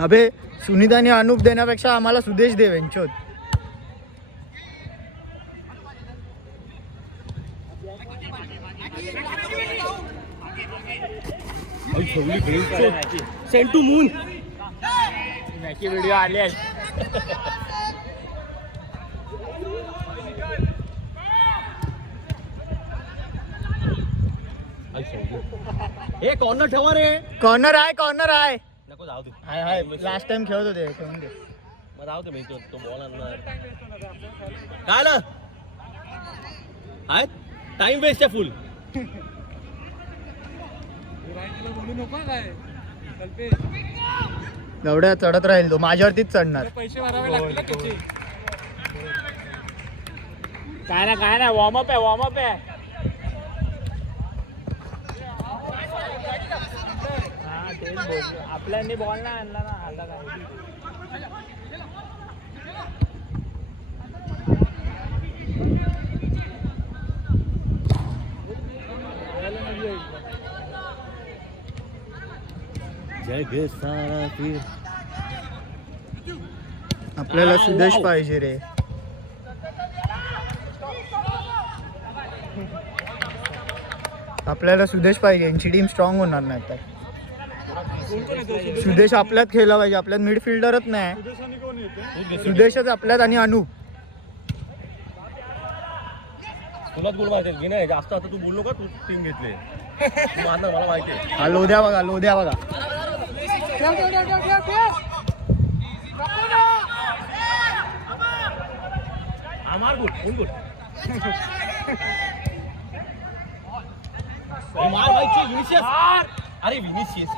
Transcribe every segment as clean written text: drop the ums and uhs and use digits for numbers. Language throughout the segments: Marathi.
अबे सुनीत आणि अनुप देण्यापेक्षा आम्हाला सुदेश दे वेंचोत. सेंड टू मून मॅची व्हिडिओ आले आहेत. हे कॉर्नर ठेवा रे. कॉर्नर आहे नको जाऊ दे. हाय लास्ट टाइम खेळत होते ठेवून दे. मग जाऊ दे मी तो बॉल आणणार काय ना. हाय टाइम वेस्ट आहे फुल. एवढ्या चढत राहील तो माझ्यावरतीच चढणार. पैसे भरावे लागतील त्याचे. काय ना वॉर्मअप आहे. आपल्यानी बॉल नाही आणला ना आता काय. जग सारा फिर. आपल्याला सुदेश पाहिजे रे. आपल्याला सुदेश पाहिजे. यांची टीम स्ट्रॉंग होणार नाही तर. सुदेश आपल्यात खेळला पाहिजे. आपल्यात मिडफिल्डरच नाही. सुदेशच आपल्यात आणि अनुप. तुलाच गोल माहिती की नाही जास्त. आता तू बोललो का तू टीम घेतले मला माहिती आहे. हा लोद्या बघा. आमार गुड अरे विनिशियस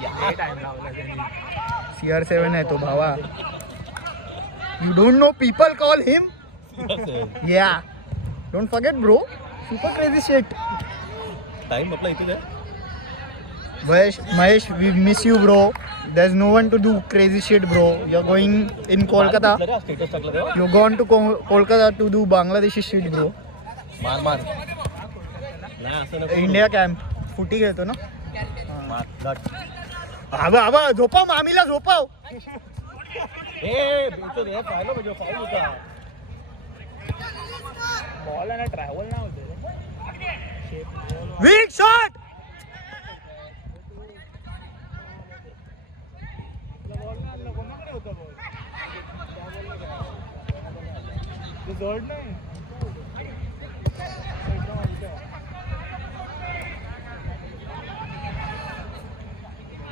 CR7 आहे तो भावा. You don't know people call him. Ya don't forget bro. Super crazy shit. Time आपला इथेच आहे. Mahesh, we miss you, bro. There's no one to do crazy shit, bro. You're going in Kolkata. You're going to Kolkata to do Bangladeshi shit, bro. मार. इंडिया कॅम्प फुटी घेतो ना. आबा झोपाव मामीला झोपाव. बॉल आहे ना ट्रॅव्हल ना होते. Weak shot.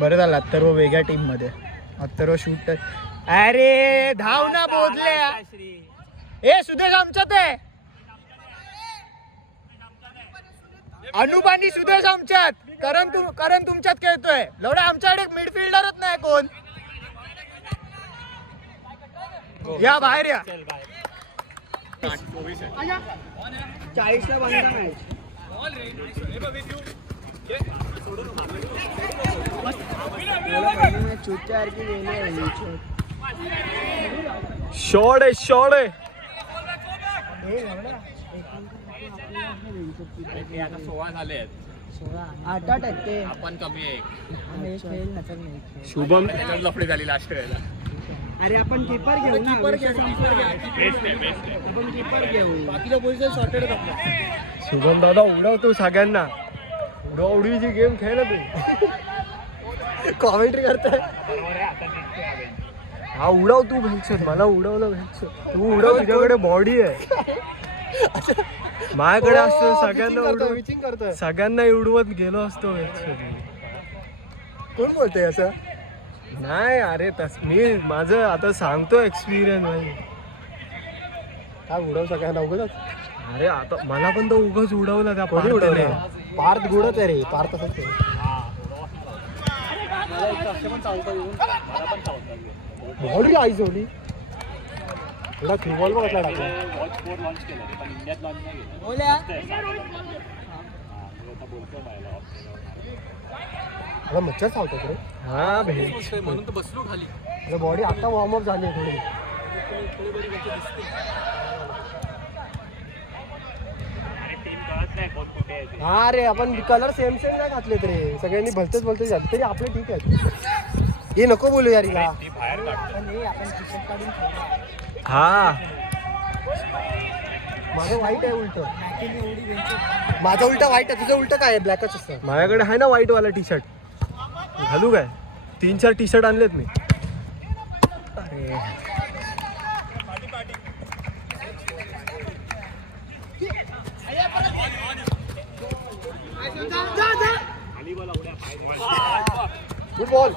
बरं झालं अत्तर्व वेगळ्या टीम मध्ये. अत्तर्व शूट. अरे धाव ना बोधल्या. ए सुदेश आमच्यात आहे. अनुप आणि सुदेश आमच्यात. करण तुमच्यात खेळतोय. लवडा आमच्याकडे मिडफिल्डरच नाही कोण. या बाहेर या. 40ला बंद मॅच. शॉट आहे. आता 16 झाले आहेत. 8 आपण कमी आहे. शुभम लफडी झाली लास्ट वेळेला. अरे आपण कीपर घेऊ ना. बेस्ट आहे. आपण कीपर घेऊ. बाकीच्या पोझिशन सॉर्टेड करतो. शुभम दादा उडवतो सगळ्यांना. उडीची गेम खेळ ना तू. कॉमेंट्री करताय. हा उडव तू भेटशोत. मला उडवलं भेटशोत. तू उडव. तुझ्याकडे बॉडी आहे. माझ्याकडे असतो सगळ्यांना उडवत गेलो असतो. कोण बोलतोय असं. नाही अरे मी माझं आता सांगतो एक्सपिरियन्स नाही. काय उडव सगळ्यांना उगच. अरे आता मला पण तो उगाच उडवला त्या उडवले. पार्थ गुडच आहे रे. पार्थ तसंच बॉडी आई जोडी. थोडा क्रिबॉल बघा टाकला. मच्छर चावतो रे. हा भेट म्हणून तर बसलो खाली. बॉडी आता वॉर्मअप झाली थोडी. हा रे आपण कलर सेम नाही घातले रे. सगळ्यांनी भलतेच झाले तरी आपले ठीक आहे. हे नको बोलू यार हिला. हा माझं वाईट आहे उलट. माझं उलट वाईट आहे. तुझं उलट काय आहे? ब्लॅकच असतं. माझ्याकडे आहे ना व्हाईट वाला टी शर्ट. घालू काय? 3-4 टी शर्ट आणलेत मी. अरे गुड बॉल.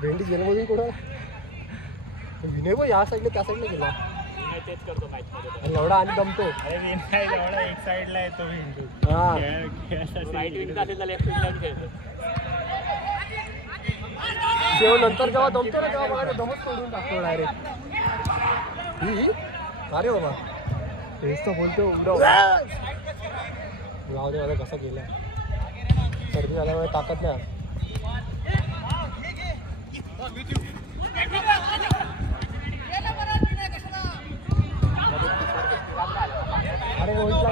भेंडी गेल्यामधून कुठं विनय बघ या साईडने त्या साईडने गेला. एवढा आणि दमतो. एक साइडला येतो जेव्हा नंतर जेव्हा दमतो ना तेव्हा बघा दमच सोडून टाकतो डायरेक्ट. अरे बाबा तेच तर बोलतो उघडा. जाऊ दे मला कसा गेला. सर्दी झाल्यामुळे ताकद नाही. अरे रोहितला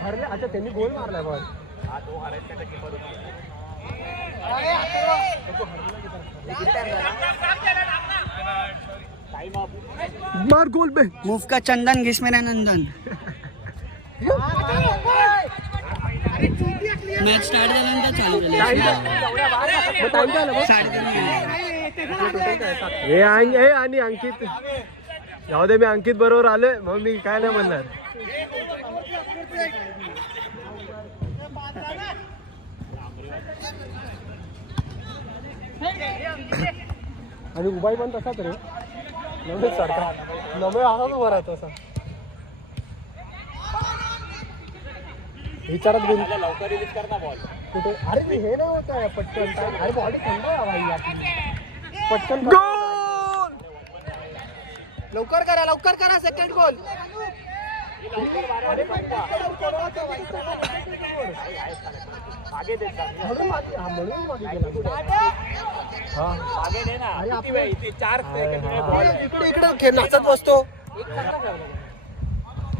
हरले. अच्छा त्यांनी गोल मारलाय बॉल. मार गोल बे. मुफ का चंदन घिस मेरा नंदन. मॅच स्टार्ट झाल्यानंतर चालू केलं. आणि अंकित जाऊ दे. मी अंकित बरोबर आलोय मग मी काय नाही म्हणणार. आणि उभाई पण तसाच रे. नवे सरकार नवे असाच उभा राहतो असा. विचारात घेऊन लवकर रिलीज कर ना बॉल. कुठे? अरे हे नाही होत आहे पटकन. अरे बॉडी थंड आहे आपली. पटकन गोल. लवकर करा सेकंड गोल. इकडे नाचत बसतो.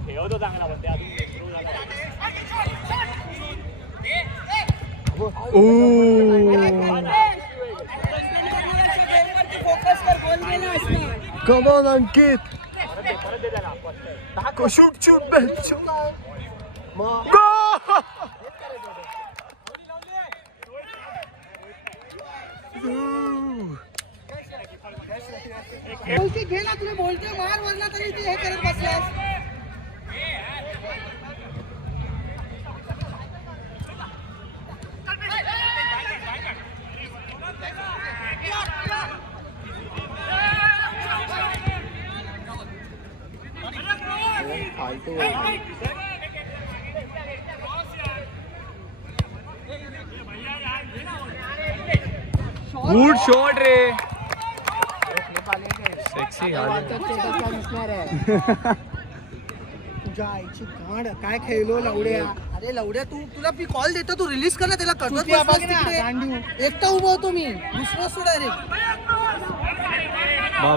ठेवतो चांगला पण Come on, Ankit. Shoot, Ben. Go! बोलते घे ना. तुला बोलते मार वरला तरी ते हे करत बसलास. गुड शॉट रे. सेक्सी तुझ्या आईची गांड काय खेळलो लवड्या. अरे लवड्या तुला मी कॉल देतो. तू रिलीज कर ना. त्याला कटवत एकटा उभा होतो मी. दुसरा सोड डायरेक्ट. वा.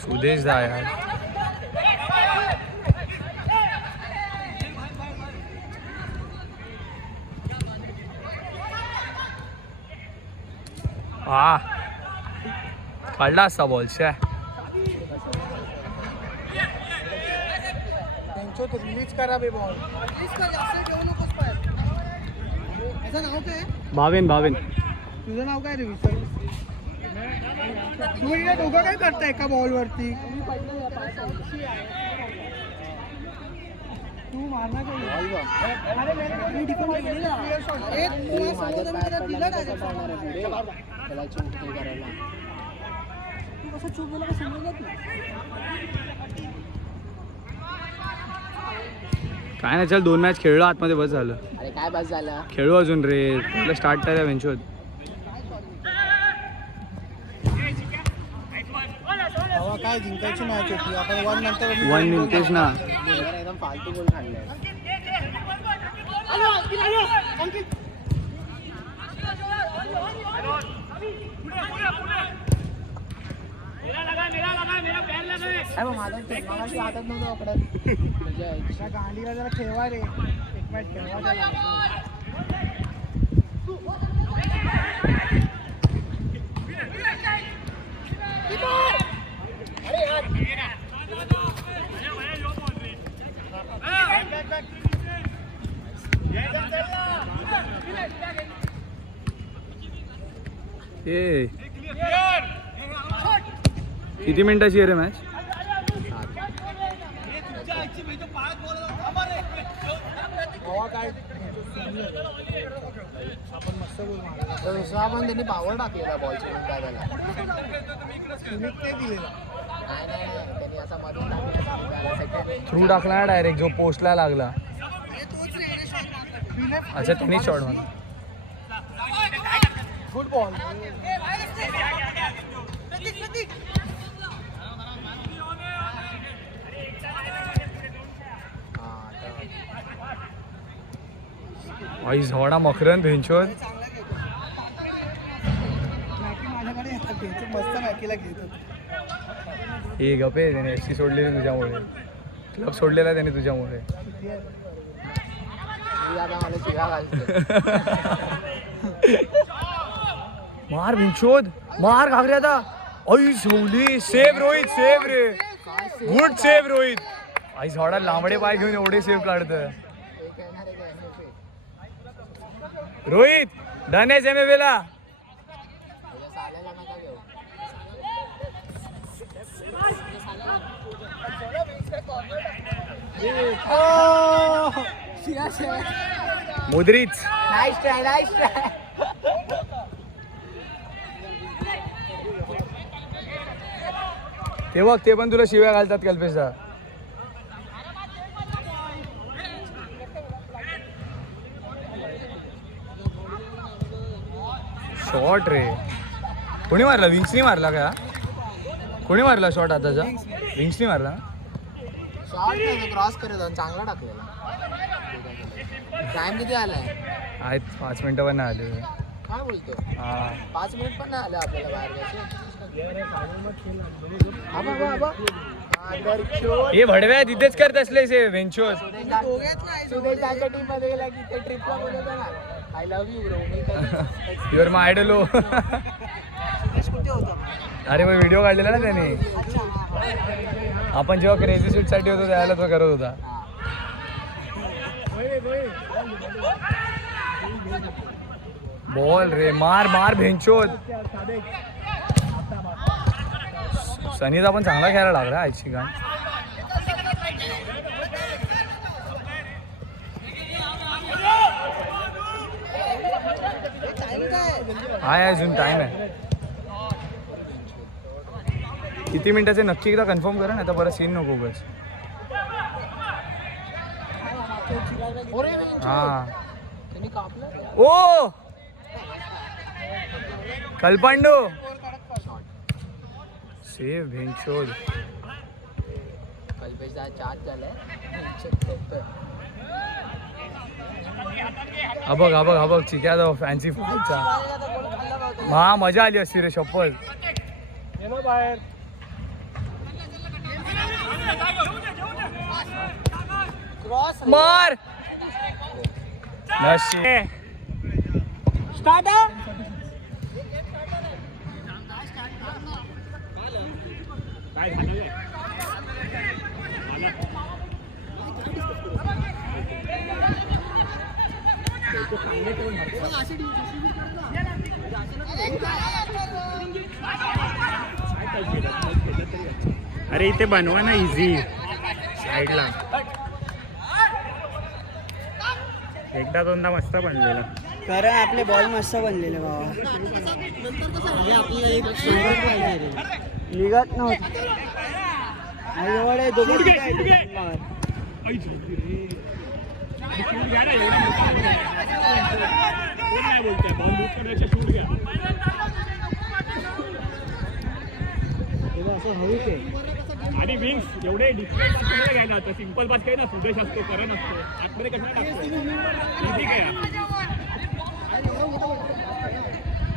सुदेश दा यार. काढला असता बॉल. शे रिलीज करा बे बॉल. रिलीज कर. जास्त ठेवू नकोस पाय. याचं नाव काय? भावेन. तुझं नाव काय रे? तू इकडे दोघं काय करताय एका बॉल वरती? तू मारना तू कसं चूक बोला समजत नाही. काय नाही. चल 2 मॅच खेळलो आतमध्ये बस झालं. अरे काय बस झालं. खेळू अजून रे, तुला स्टार्ट करायला वेंचोत. काय जिंकायची मॅच होती आपण 1 नंतर 1 निघतेस ना. एकदम फालतू गोल खाल्लाय. गांडीला जरा ठेवा रे, एक मॅच ठेवा. ए किती मिनिटाची आहे रे मॅच? दुसरा पण त्यांनी पावर टाकलेला बॉलची दादाला. त्यांनी असा मधून थ्रू टाकला डायरेक्ट, जो पोस्टला लागला. अच्छा त्यांनी शॉट मारला. Good ball. आई झोडा मकरन भेंचोत. मस्त मॅकीला घेत होते. हे गपे, त्याने एसटी सोडलेली तुझ्यामुळे, क्लब सोडलेला त्याने तुझ्यामुळे. मार भिंचोद, मार घागऱ्याचा. आई झोली. सेव रोहित, सेव रे, गुड सेव रोहित. आई झोडा लांबडे पाय घेऊन एवढे सेव काढतोय रोहित. डन आहे सेमीफायनलला. Modric. Nice try, nice try. ते बघ, ते पण तुला शिव्या घालतात कल्पेशा. शॉट रे. कोणी मारला? विंग्सनी मारला का? कोणी मारला शॉट आताचा? विंग्सनी मारला. शॉट क्रॉस करत चांगला टाकलेला. टाइम किती आलाय? आहेत 5 मिनिटं पण नाही आले. काय बोलतो? हा 5 मिनिट पण नाही आले आपल्याला बाहेर जायचं. हे भडव्या तिथेच करत असले से वेंचोस. सुदेशच्या टीम मध्ये गेला की ते ट्रिपला बोलवतो ना, I love you bro. Your my idol. अरे मग व्हिडिओ काढलेला ना त्याने. आपण जेव्हा क्रेझी शूट साठी होतो त्यावेळेला तो करत होता. बॉल रे, मार मार भेंचोत. सनीचा पण चांगला खेळायला लागला आजची गाण. हाय अजून टाइम आहे. किती मिनिटाचे नक्की एकदा कन्फर्म करा ना, आता बरं सीन नको बस. हा ओ कल्पांडो. सेव भेंचोद. कल्पेशचा चार्ज झालाय. हा बघ हा बघ हा बघ, चिक्या जाऊ फॅन्सी फुटचा. हा मजा आली असती रे शपथ. बाहेर मार. स्टार्ट. अरे इथे बनवा ना इझी साईडला. एकदा दोनदा मस्त बनलेलं. कारण आपले बॉल मस्त बनलेले बाबा. निघत नव्हतं. बोलतोय बॉल लूज करण्याच्या शूट घ्या असं हवं ते आणि विंग्स एवढे डिफेन्स कुठे घ्या ना आता सिंपल पास काय ना सुदेश असतो करण असतो आतमध्ये कशाला टाकतो इझी काय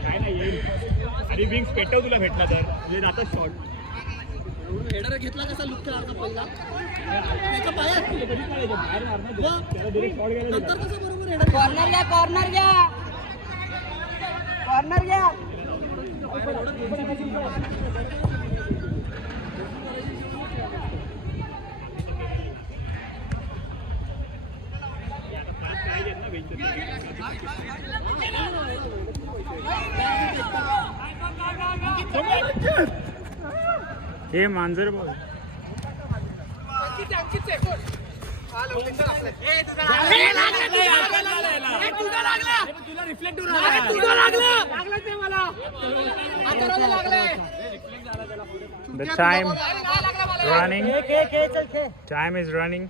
काय नाही येईल आणि विंग्स पेटव तुला भेटला तर म्हणजे जातात शॉट हेडर घेतला कसा लुक केला होता पहिला त्याच्या पायात नंतर कसं बरोबर हेडर कॉर्नर घ्या कॉर्नर घ्या कॉर्नर घ्या हे मांजर बघ The time running. Time is running.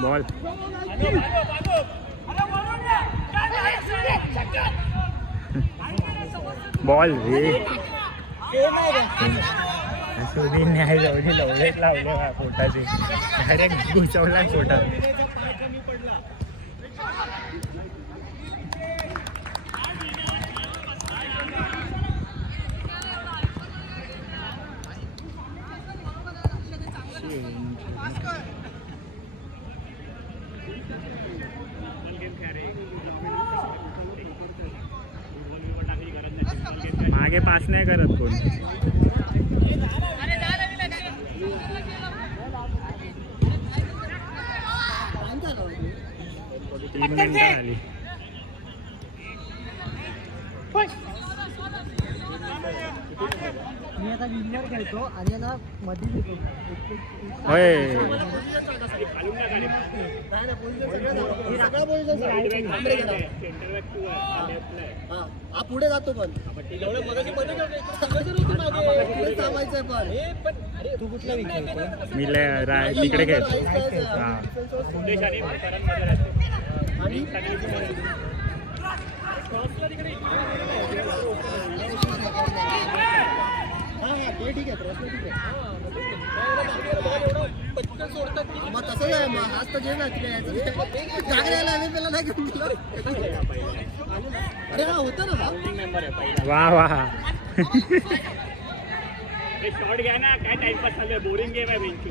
Ball. Ball. Sudhir न्याय जाऊन लवलेच लावले पोटाचे डायरेक्ट घुसवला पोटात मागे पास नाही करत कोण 3 मिनिटं झाली मी आता विनर खेळतो आणि ना मध्ये येतो होय हा पुढे जातो पण थांबायचंय पण तू कुठला विचारतो मी तिकडे खेळतो हा ठीक आहे मग तसंच आहे मग आज तर जे ना जागऱ्याला आम्ही पहिला नाही घेऊन गेलो अरे हा होतं ना वा वा शॉट घ्या ना काय टाइमपास चालू आहे बोरिंग गेम आहे बेंच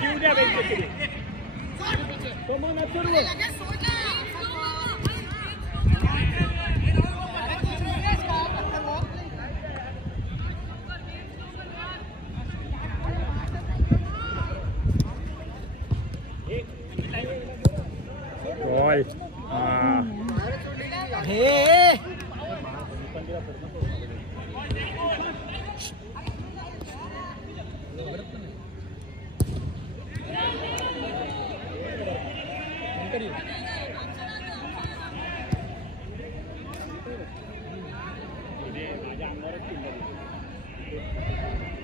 जीव द्या बेंच बॉल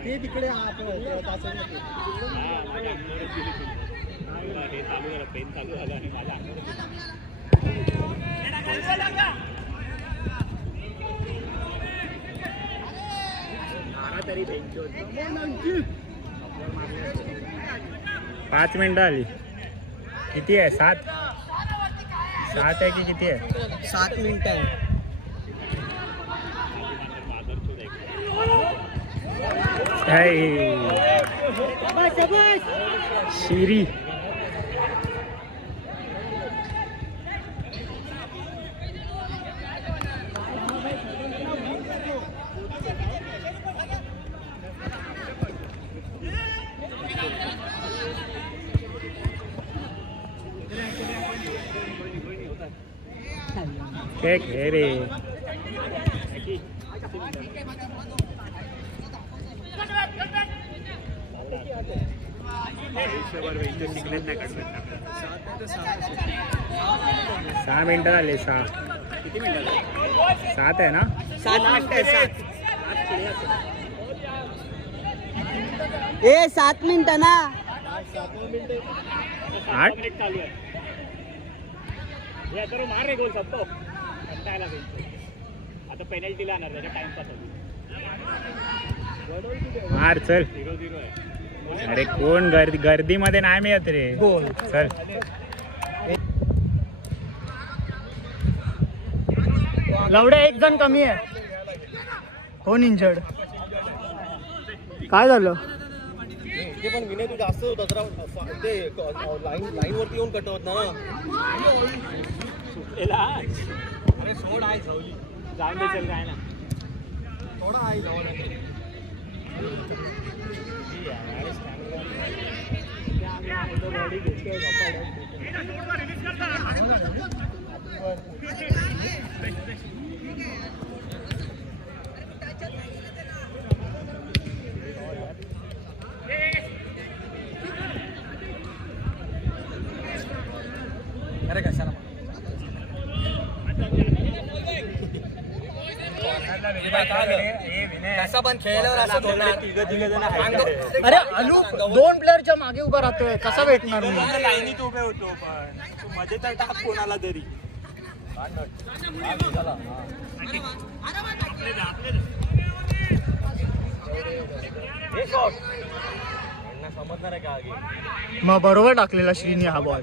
ते तिकडे पाच मिनिटं आली किती आहे 7 आहे की किती आहे 7 मिनिटं आहे शिरी खेळ रे आयुष्यभर वेंचर शिकलेच नाही कडवे 6 मिनिटं झाले 6. किती मिनिटं 7 आहे ना? 7 मिनिटं 7 मिनिटं ना. 8 मिनिट चालू आहे हे आता मार रे गोल सत्तो कंटाळला वेंचर आता पेनल्टीला आणणार त्याच्या टाइमपास मार चल. 0-0 आहे अरे कोण गर्दीमध्ये नाही मिळत रे. चल लवड्या एक जण कमी आहे. कोण इंजर्ड? काय झालं? ते पण विनय तू जास्त होता जरा ते लाईन वरती येऊन कटवत ना. अरे सोड आहे जाऊली जाऊन दे चल काय ना थोडा आहे जाऊ अरे कशाला कसा पण खेळल्यावर असं होणार. अरे अलू 2 प्लेअरच्या मागे उभा राहतोय, कसा भेटणार मी? लाईनीत उभे होतो पण तू मध्ये तर टाक कोणाला तरी. समजणार आहे का आगे. मग बरोबर टाकलेला श्रीनी हा बॉल.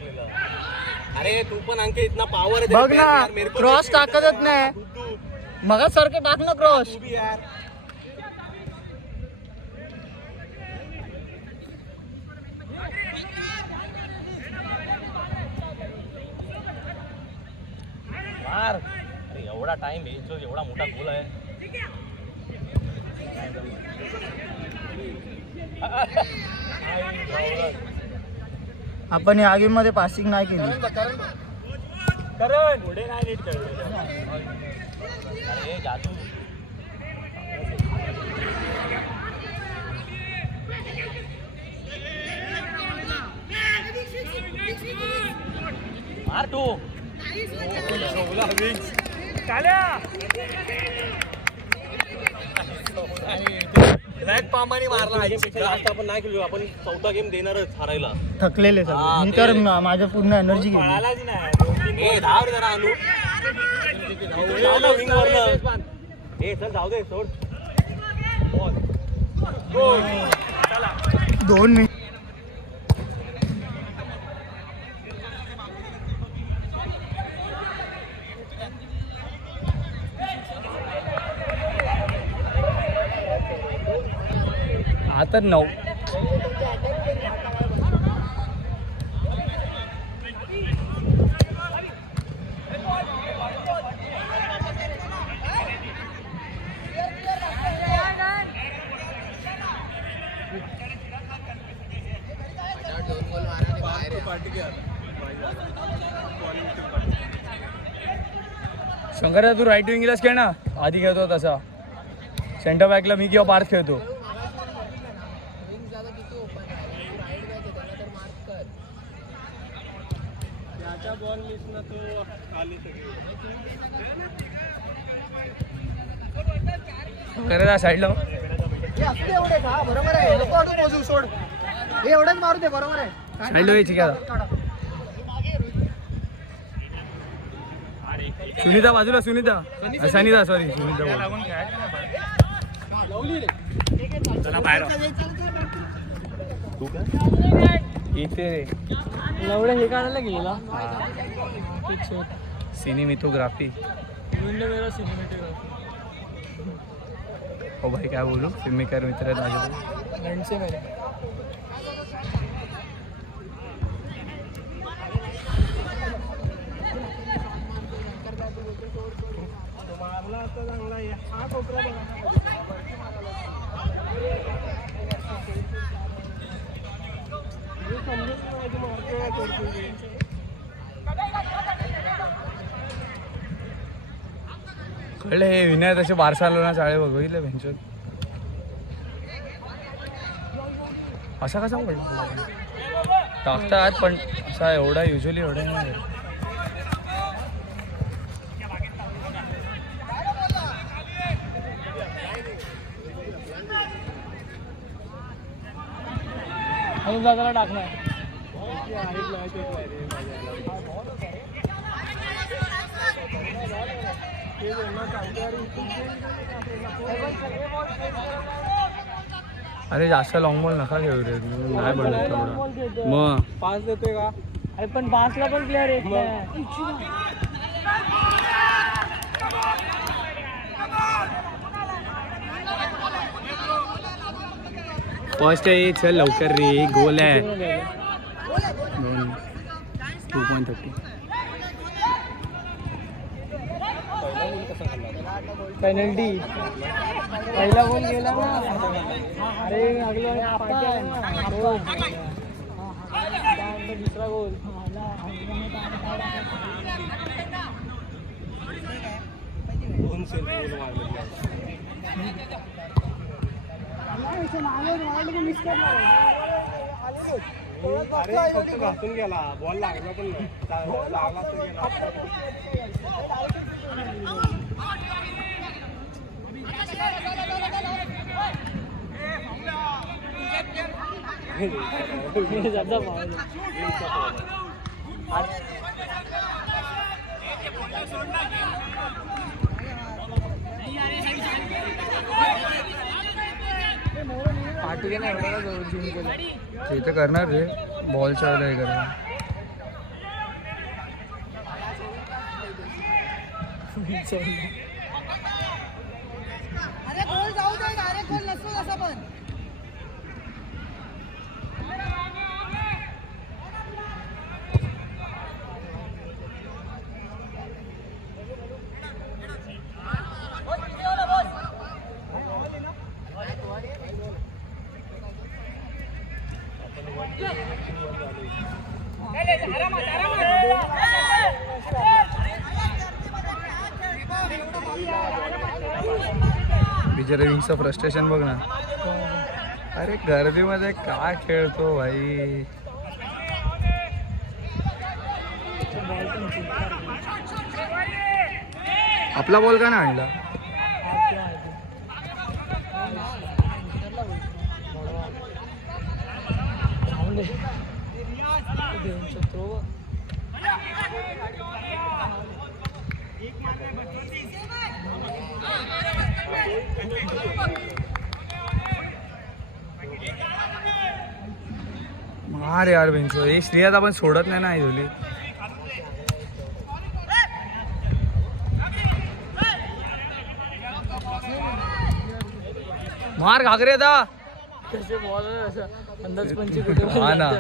अरे तू पण आणखी इतना पावर है बघ ना क्रॉस टाकतच नाही. मग सारखे टाक ना क्रॉस. तू भी यार मार. अरे एवढा टाइम आहे जो एवढा मोठा गोल आहे. आपण या गेम मध्ये पासिंग नाही केली. करण पुढे नाही नीट खेळलो. अरे जादू मार तू. ब्लॅक पामाने मारला. आपण नाही खेळलो. आपण 4था गेम देणारच हारायला. थकलेले हा, सगळे. मी ते- तर माझ्या पूर्ण एनर्जी गेली. पळालाच नाही ए धाव रे जरा आणू. जाऊ ना wing वरनं. ए चल जाऊ दे सोड. 2 मिनिट. आता 9. शंकरदा तू राईट विंगलाच खेळ ना. आधी खेळतो तसा. सेंटर बॅकला मी किंवा पार्थ खेळतो. बॉल लिस्ट तो खाली शंकरदा साईडला. बरोबर आहे. नको अडू मोजू सोड. हे एवढंच मारू दे. बरोबर आहे. साईडला यायची का? सुनीता बाजूला. सुनीता सनिता सॉरी सुनीता. लागून खेळायचं इथे लवड्या हे काढायला गेला. सिनेमेटोग्राफी. हो भाई क्या बोलू. फिल्म मेकर मित्र माझे. कळलं हे विनय तसे बार्सालोना चाळे बघितलं भेंचून. असा कसा पडला. टाकतात पण असा एवढा युजली एवढा नाही. अजून दादाला टाकणार. अरे जास्त लॉंग बॉल नका घेऊ रे तू. नाही बनत तेवढा. मग पास देतोय का? अरे पण 5 ला पण प्लेअर येत नाही. फर्स्ट आहे चल लवकर रे. गोल आहे 2.30. पेनल्टी पहिला गोल गेला ना. अरे दुसरा गोल. अरे फक्त घासून गेला, बॉल लागला पण नाही. लागला तर गेला. पाठी नाही एवढा जवळ जिम केलं. ते तर करणार रे. बॉलच्या वेळेला हे करणार. अरे गोल जाऊ दे. डायरेक्ट गोल नसतो तसा पण. बिचारा विंगचं फ्रस्ट्रेशन बघ ना. अरे गर्दीमध्ये काय खेळतो भाई. आपला बॉल का नाही आणला. मार यार बेंचो. हे श्रेयात आपण सोडत नाही ना धोली. मार घागरे आता. कसे बॉल अंदाज पंची कुठे. हा ना.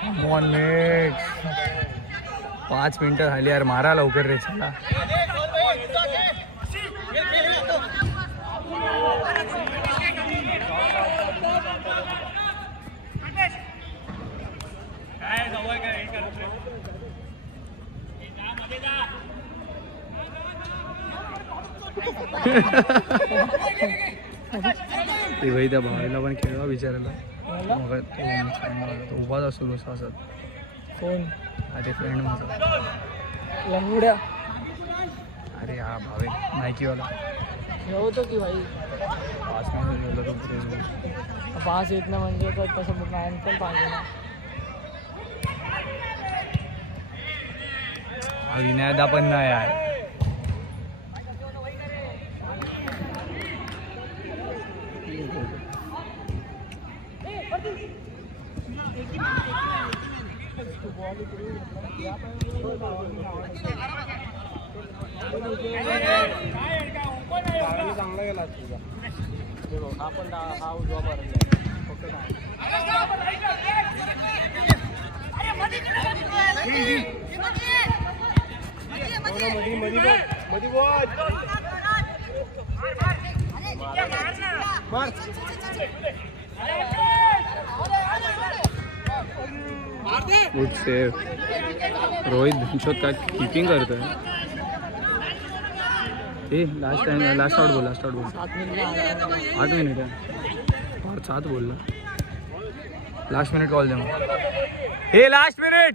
Come on, mates. 5 मिनिटं झाली यार. मारा लवकर रे. चला ते भाई त्या भावाला पण खेळवा विचारायला. मग तो उभाच असतो नुसता असत. कोण. अरे फ्रेंड माझा लंगुड्या. अरे हा भावे नायकीवाला. होतो की भाई 5 मिनिट गेलो तो पुढे. पास येत ना म्हणजे तसं मॅन पण पाहिजे ना. हा विनयदा पण नाही यार. चांगला गेला तुझा. आपण हा उजवा मारला मधी बॉल. Good save. रोहित भिंचोत काय किपिंग करतोय. ते लास्ट आउट बोल 8 मिनिट आहे 7 बोलला लास्ट मिनिट कॉल द्या हे लास्ट मिनिट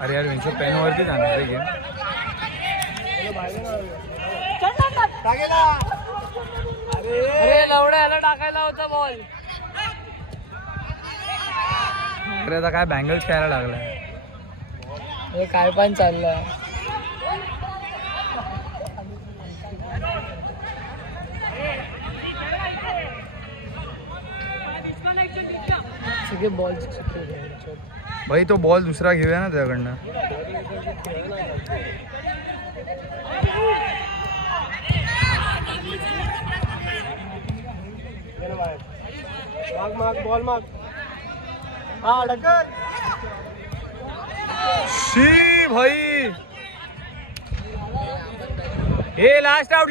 अरे यार विंचू पेन वरती जाणार आहे गेम अरे लवड्या याला टाकायला होता बॉल. अरे आता काय बँगल्स खेळायला लागलाय हे काय पण चाललंय. सगळे बॉल भाई तो बॉल दुसरा घेऊया ना त्याकडनं माग बॉल माग हा ढकल शी भाई हे लास्ट आउट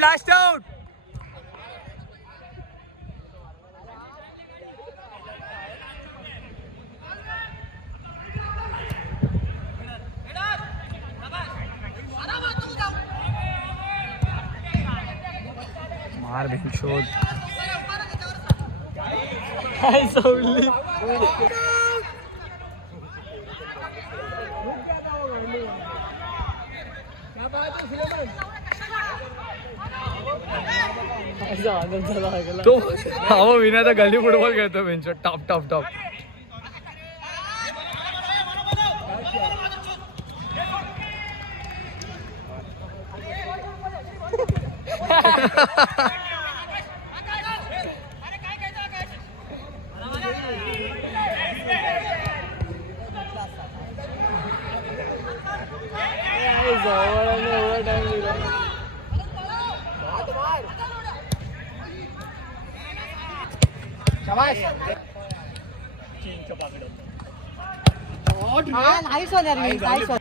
मार भिंशोद काय सोडली. तो हा विना तर गली फुटबॉल खेळतो भिंशोद टॉप नाही सोन्या रे काय सोड.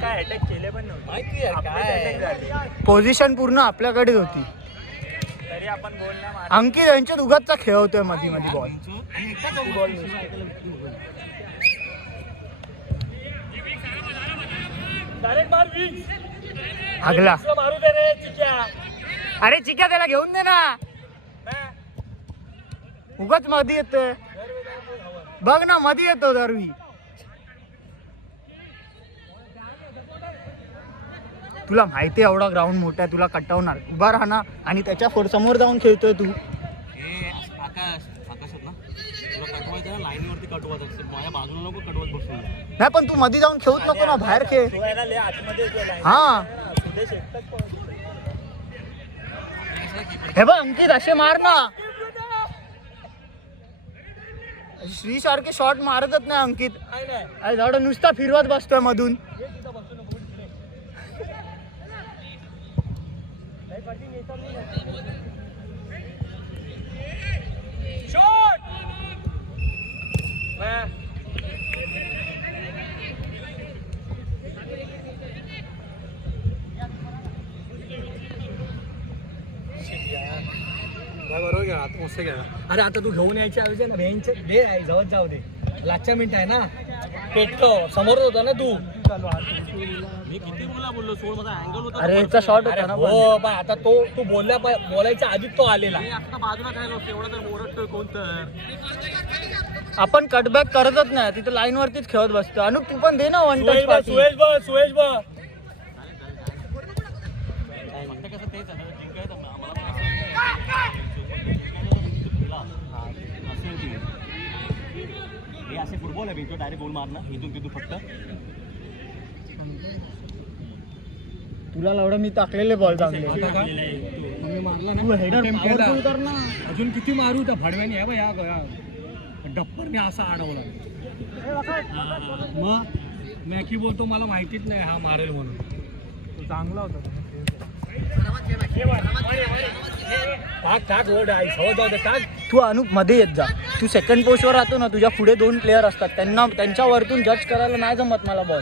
काय अटॅक केले पण माहिती आहे काय पोझिशन पूर्ण आपल्याकडेच होती तरी आपण बोलला अंकित यांच्या दुघातचा खेळ होतोय मध्ये बॉल आगला मारू दे रे चिक्या. अरे चिक्या त्याला घेऊन दे ना उगाच मध्ये येतोय बघ ना मध्ये येतो दरवी तुला माहिती आहे एवढा ग्राउंड मोठा आहे तुला कटवणार उभा राहा ना आणि त्याच्या समोर जाऊन खेळतोय तू आकाश ना तुला कटवायचं ना लाईनवरती कटवत असते माझ्या बाजूला नको कटवत बसून. नाही पण तू मध्ये जाऊन खेळूच नको ना बाहेर खेळ हा हे बघ अंकित असे मार ना श्री सारखे शॉट मारतच नाही अंकित अरे झाड नुसता फिरवत बसतोय मधून बरोबर घ्या आता मस्त घ्या. अरे आता तू घेऊन यायच्या ऐवजी ना बेंच दे जवळ जाऊ दे. लास्टच्या मिनिट आहे ना पेटतो समोर होता ना तू. मी किती बोललो सोड माझा अँगल होता. अरे याचा शॉट होता ना हो पण आता तो तू बोलायच्या आधीच तो आलेला. आता बाजूला काय नसतं एवढं तर ओरडतोय कोण तर. आपण कटबॅक करतच नाही तिथे लाईन वरतीच खेळत बसतो अनुप तू पण दे ना वन टच पार्टी सुयश बघ फक्त कसं तेच आहे जिंकायचं आम्हाला हे असे फुटबॉल आहे तो डायरेक्ट गोल मारणं इथून तिथून फक्त. तुला लावडा मी टाकलेले बॉल चांगले मारला ना अजून किती मारू त्या फडव्याने आहे बा या डप्परने असा अडवला. मग मॅकी बोलतो मला माहितीच नाही हा मारेल म्हणून. चांगला होता तू अनुप मध्ये येत जा तू सेकंड पोस्टवर राहतो ना तुझ्या पुढे 2 प्लेअर असतात त्यांच्या वरतून जज करायला नाही जमत मला बॉल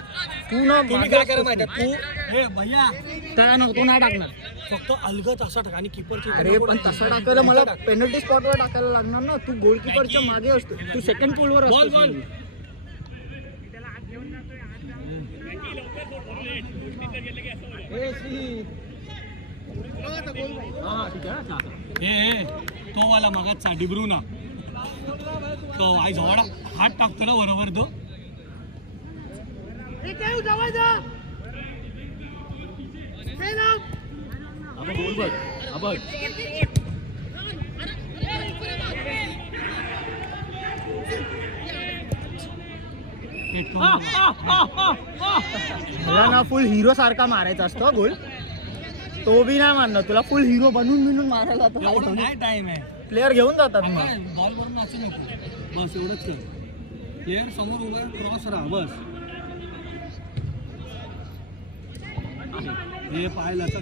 तू ना तुम्ही काय करा माहिती तू हे भैया त्याला नको नाही टाकणार फक्त अलगद असा टाका आणि किपरची अरे पण तसं टाकायला मला पेनल्टी स्पॉटवर टाकायला लागणार ना. तू गोलकीपरच्या मागे असतो, तू सेकंड पोलवर बॉल असतो. बॉल तो वाला मगाचा डिब्रुना तो वाय जवळ हात टाकतो ना बरोबर तो. गोल बघ बघ मला ना फुल हिरो सारखा मारायचा असतो गोल. तो बी नाही मारणार तुला, फुल हिरो बनून मारायला नाही टाइम आहे. प्लेअर घेऊन जातात मग. बॉल वरून नाचू नको बस एवढंच कर. प्लेअर समोर उभा क्रॉस राहा बस. हे पाहायला त्या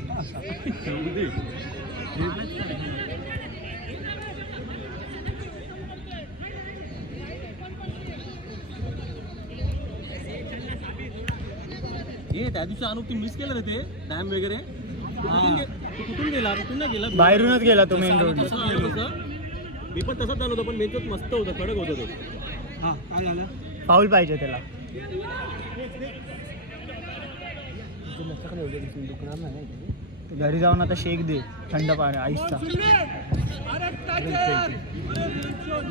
दिवशी अनुप मिस केलं रे ते डॅम वगैरे. कुठून गेला कुठून नाही गेला बाहेरूनच गेला तो मेन रोड. मी पण तसंच झालं होतं पण मेन मस्त होतं कडक होतं ते. हा काय झालं पाऊल पाहिजे त्याला. घरी जाऊन आता शेक दे थंड पाणी आईसचा.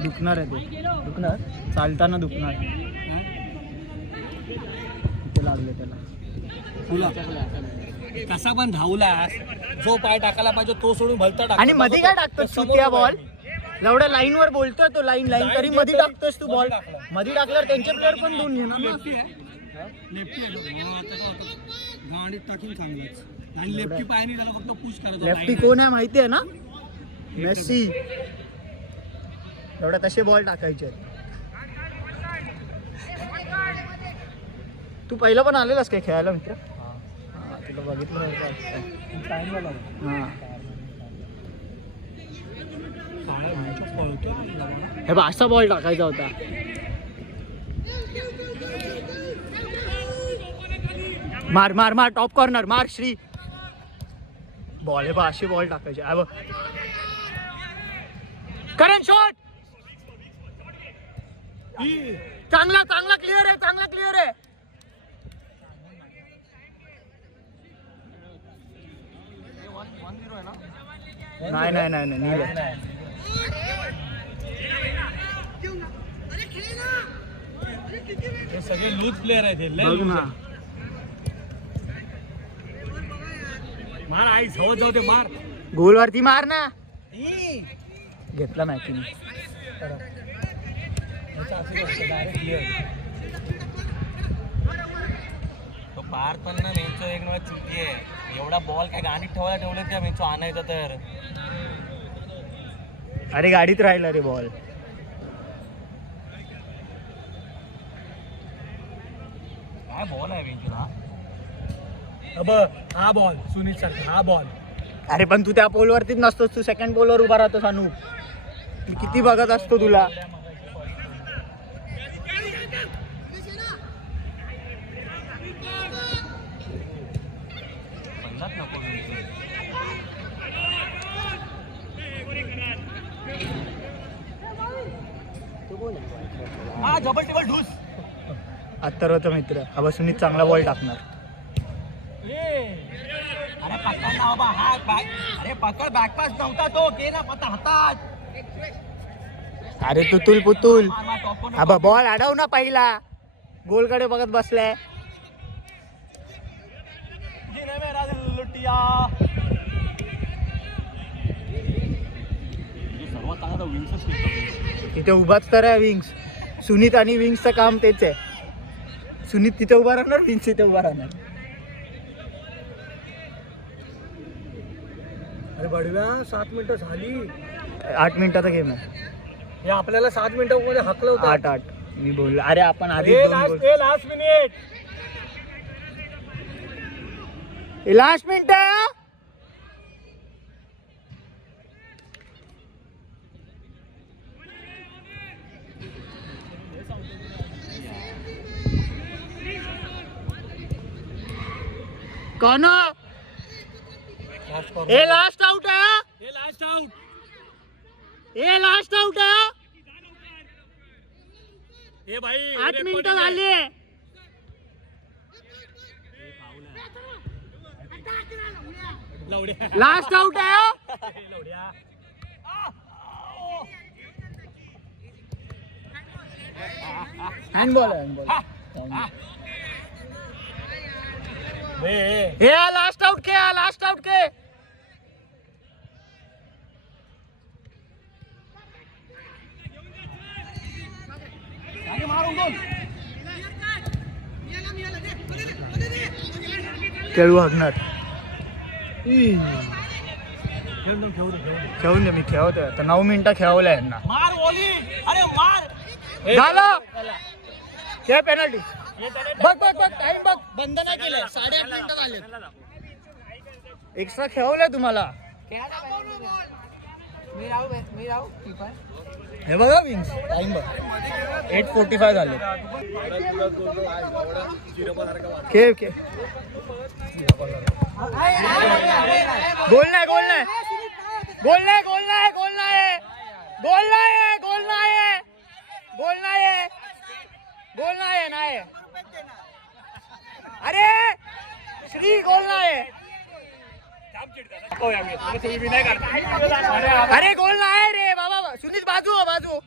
दुखणार आहे ते, दुखणार चालताना दुखणार. इथे लागले त्याला. कसा पण धावला जो पाय टाकायला पाहिजे तो सोडून भलता टाक. आणि मध्ये काय टाकतो चुतिया बॉल. एवढ्या लाईन वर बोलतोय तो, लाईन तरी मध्ये टाकतोस तू बॉल. मध्ये टाकल्यावर त्यांचे प्लेअर पण दोन घेणार ना. लेफ्टी गाडीत टाकीन चांगलंच. आणि लेफ्टी पायाने त्याला फक्त पुश करायचं. लेफ्टी कोण आहे माहिती आहे ना, मेसी. एवढ्या तसे बॉल टाकायचे. तू पहिला पण आलेलास काय खेळायला मित्र? तुला बघितलं हे बघ असा बॉल टाकायचा होता. मार मार मार टॉप कॉर्नर मार श्री. बॉल आहे बा अशी बॉल टाकायची. करण शॉट चांगला चांगला क्लिअर आहे, चांगला क्लिअर आहे. नाही नाही नाही नाही हे सगळे लूज प्लेअर आहेत. बघ ना मार आई जवळ जाऊ दे मार. गोल वरती मार ना. घेतला मॅचिंग. तो पार पण ना मेंचो एक नंबर चुकी आहे. एवढा बॉल काय गाडीत ठेवलं त्या मेंचो आणायचा तर. अरे गाडीत राहिला रे बॉल. काय बॉल आहे मेंचोला. हा बॉल सुनील सर, हा बॉल. अरे पण तू त्या पोल वरतीच नसतोस, तू सेकंड पोल वर उभा राहतोस. अनु मी किती बघत असतो तुला. हा डबल टेबल ढूस. अत्तरवचा मित्र हा बसून चांगला बॉल टाकणार. अरे पकड ना बाबा हा बॅक. अरे पकड बॅकपास नव्हता तो के ना पता हातात. अरे तुतुल पुतुल. हा बॉल अडव ना पहिला. गोलकडे बघत बसलाय. सर्वात चांगला विंग्स. तिथे उभाच तर आहे विंग्स. सुनीत आणि विंग्सचं काम तेच आहे. सुनीत तिथे उभा राहणार, विंग्स तिथे उभा राहणार. अरे बडव्या 7 मिनिटं झाली. 8 मिनिटाचा गेम आहे. हे आपल्याला 7 मिनिटांमध्ये हकलं होतं. 8 मी बोललो. अरे आपण आधी लास्ट मिनिट. लास्ट मिनिट आहे. कोण लास्ट हे लास्ट आउट आहे, हे लास्ट आउट. हे लास्ट आउट आहे. हे भाई 8 मिनिटं झाली. लवड्या. लास्ट आउट आहे. लवड्या. हँडबॉल आहे, हँडबॉल. हे लास्ट आउट के, लास्ट आउट के. खेळू हगणार. खेळून दे, मी खेळवतोय आता. 9 मिनिटं खेळवलंय यांना. मार ओली. अरे मार. झालं. हे पेनल्टी. बघ बघ बघ, टाइम बघ. बंद नाही केलंय. 8.5 मिनिटं झाले. एक्स्ट्रा खेळवलंय तुम्हाला. हे बघा विंग्स, टाइम बघ. 8:45 झाले. खेळ खेळ. गोल नाही, गोल नाही, गोल नाही, गोल नाही, गोल नाही, गोल नाही, गोल नाही, गोल नाही, गोल नाही, नाही. अरे श्री, गोल नाही. अरे गोल नाही रे बाबा. सुनील बाजू, बाजू.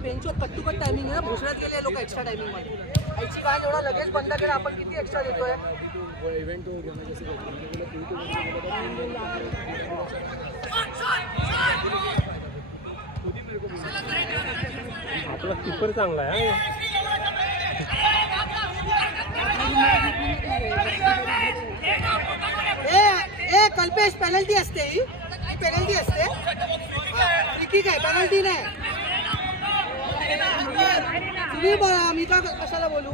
बेंचवर कट्टू कट टायमिंग आहे ना. भोसड्यात गेले लोक एक्स्ट्रा टायमिंग मध्ये. आईची काय एवढा लगेच बंद केला, आपण किती एक्स्ट्रा देतोय. आपला कीपर चांगला आहे. ए कल्पेश, पेनल्टी असते ही. पेनल्टी असते. ठीक आहे, पेनल्टी नाही. तुम्ही बघा, मी का कशाला बोलू.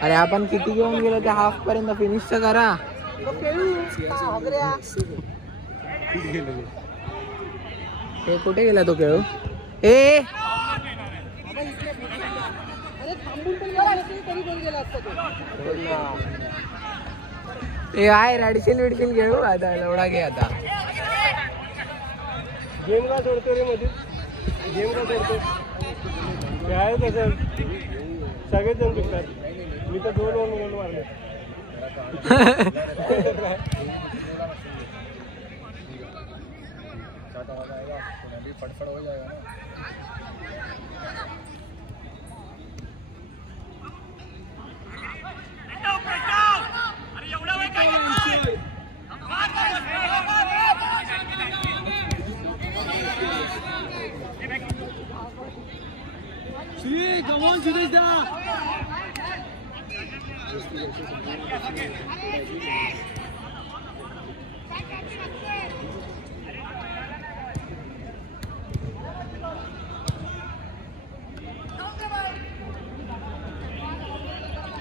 अरे आपण किती घेऊन गेलो ते हाफ पर्यंत फिनिश तर करा. हे कुठे गेला तो खेळू. ए आहे रॅडिशिल विडशिल घेऊ आता. एवढा घे आता. गेम का सोडतो रे मध्ये. गेम का सोडतो. काय तसं सगळेच जण चुकतात. मी तर 2 गोल मारले. फटफट हो जाएगा ना.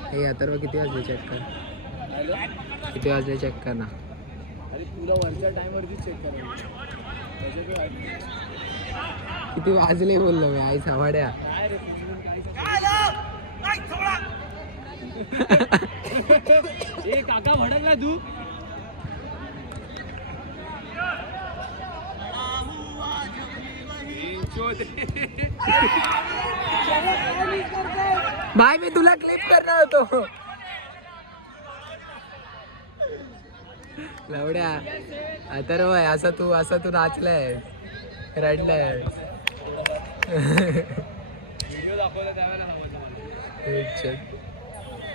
हे अथर्व किती वाजले चेक कर. किती वाजले चेक कर ना. अरे पुरा वरच्या टाइमवरती चेक करायचं. किती वाजले बोललो मी. आई सावाड्या. ए काका भडकला तू. भाई मी तुला क्लिप करणार होतो. लवड्या अथर्व आहे. असं तू नाचलाय, रडलाय.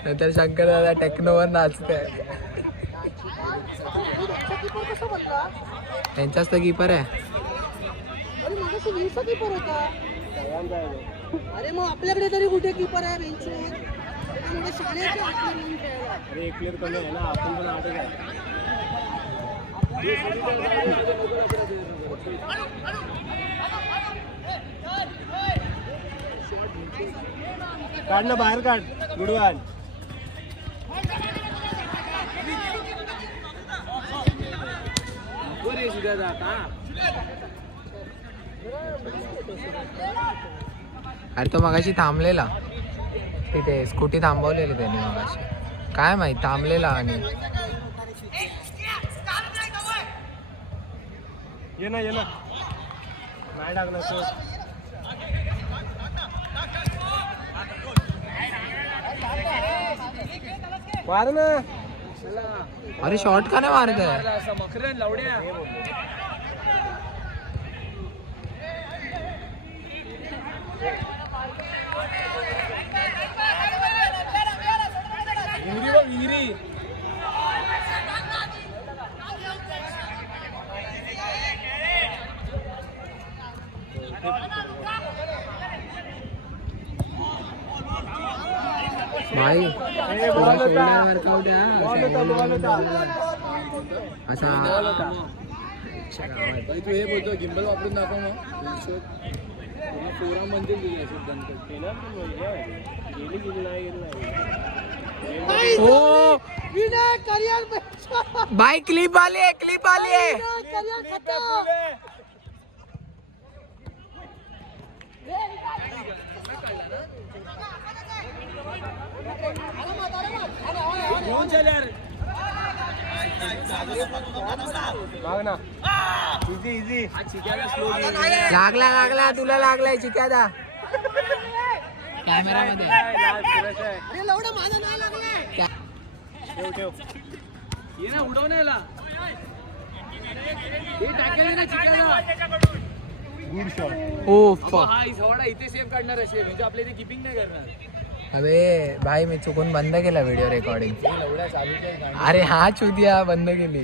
नंतर शंकर दादा टेक्नोवर नाचतंय. कसं म्हणता? त्यांचाच तर कीपर आहे. अरे मगाशी वीसचा कीपर होता. अरे मग आपल्याकडे तरी कुठे कीपर आहे बेंचवर? त्यामुळे शाळेचे आपल्या घेऊन खेळायला. अरे एक प्लेअर कमी आहे ना, आपण पण 8 आहे. काढ ना, बाहेर काढ. गुडवान अरे तो मगाशी थांबलेला तिथे, स्कूटी थांबवलेली त्यांनी मगाशी. काय माहित थांबलेला. आणि ये ना नाही टाकणार तो. मार ना. अरे शॉर्ट का नाही मारत आहे? भाई वर्कआउट असा. तू हे बोलतो गिंबल वापरून दाखव मग. पोरा म्हणजे ओ भाई क्लिप आली आहे, क्लिप आली आहे. इझी लागला लागला, तुला लागलाय चिक्यादा कॅमेरा मध्ये. अरे लवडा माझा नाही लागलाय. ठेव ये ना उडवण्याला गुड शॉट. Oh fuck. हा इथं इथे सेव्ह काढणार असेल म्हणजे आपल्या इथे किपिंग नाही करणार. अबे भाई मी चुकून बंद केला व्हिडिओ रेकॉर्डिंग. एवढा चालू नाही. अरे हा चुदिया बंद केली.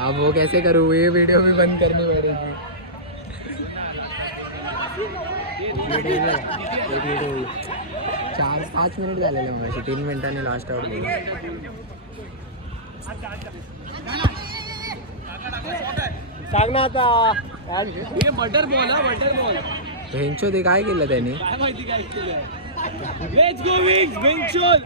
अब वो कैसे करूँ, ये वीडियो भी बंद करनी पड़ेगी. 4-5 मिनिट झालेले मग 3 मिनिटांनी लास्ट आउट गेलो. सांग ना आता. हे बटर बॉल हा बटर बॉल. भेंचो ते काय केलं त्यांनी. काय माहिती काय केलं. लेट्स गो विंग्स बेंचोल.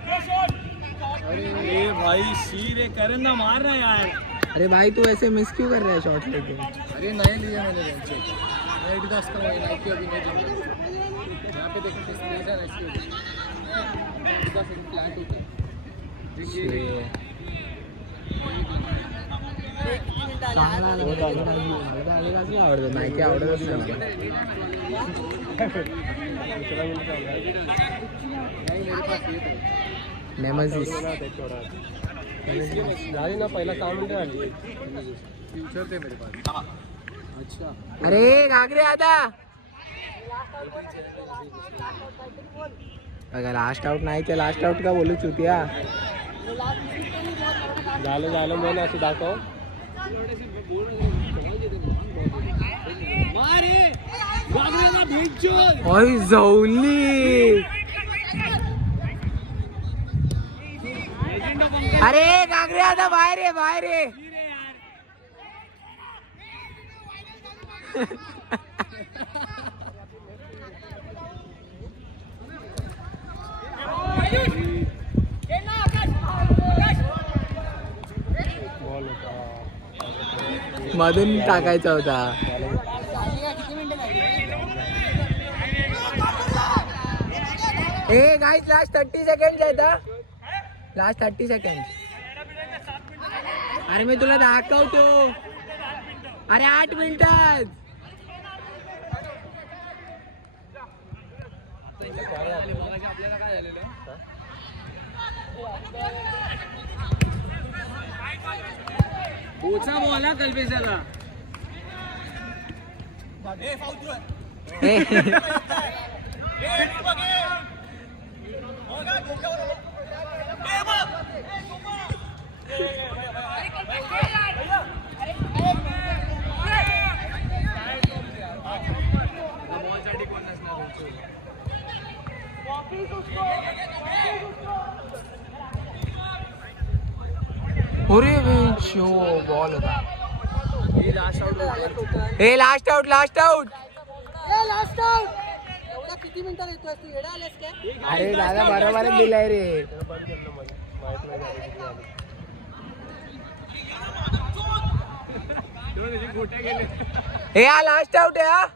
अरे भाई शीर है, करन ना मार रहा यार. अरे भाई तू ऐसे मिस क्यों कर रहा है शॉट लेके. अरे नहीं लिया मैंने बेंचोल. मैं एडिडास का नाइकी अभी नहीं जाऊंगा. यहाँ पे देखो डिस्प्लेजर ऐसी होती है. इसका फिर प्लांट होता है. आवडतो नाईकी आवडतच नाही मला. नेमसिस झाली ना, पहिला 6 मिनिटं झाली. फ्यूचर थे मेरे पास. अच्छा अरे घागरे आता अगर लास्ट आउट नाही तर लास्ट आउट का बोलू चुतिया. झालं म्हणून असं दाखव. ओय जवली. अरे घागरे आता बाहेर आहे, बाहेर आहे. मधून टाकायचा होता. ए गाइस लास्ट 30 सेकंड आहेत. Last 30 second. अरे मी तुला दाखवतो. अरे 8 मिनिटात. आपल्याला काय झालेलं पोचा बोला कल्पेशाला. अरे बेंचो बॉल होता. हे लास्ट आउट लास्ट आउट. एवढा किती मिनिटात येतोय तू? येडा आलास काय? अरे दादा बरोबरच दिलाय रे. हे लास्ट आउट आहे हा.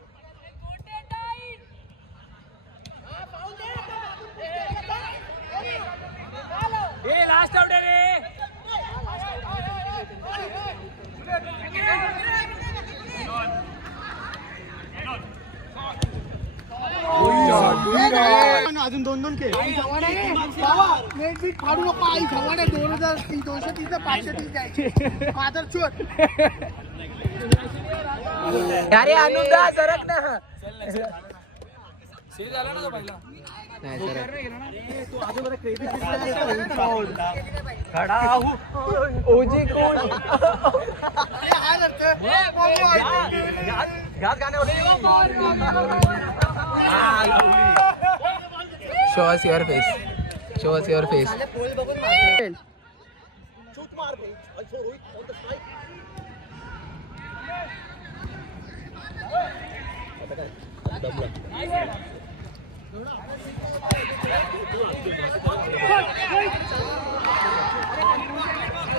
लास्ट आउट आहे रे. अजून 2-2 खेळ. नेट बीट फाडू नको आई. झवाडे 2,000 230 530 जायचे. फादर चोर. अरे अनुदा सरक ना. ओजी कोण show us your face. Show us your face.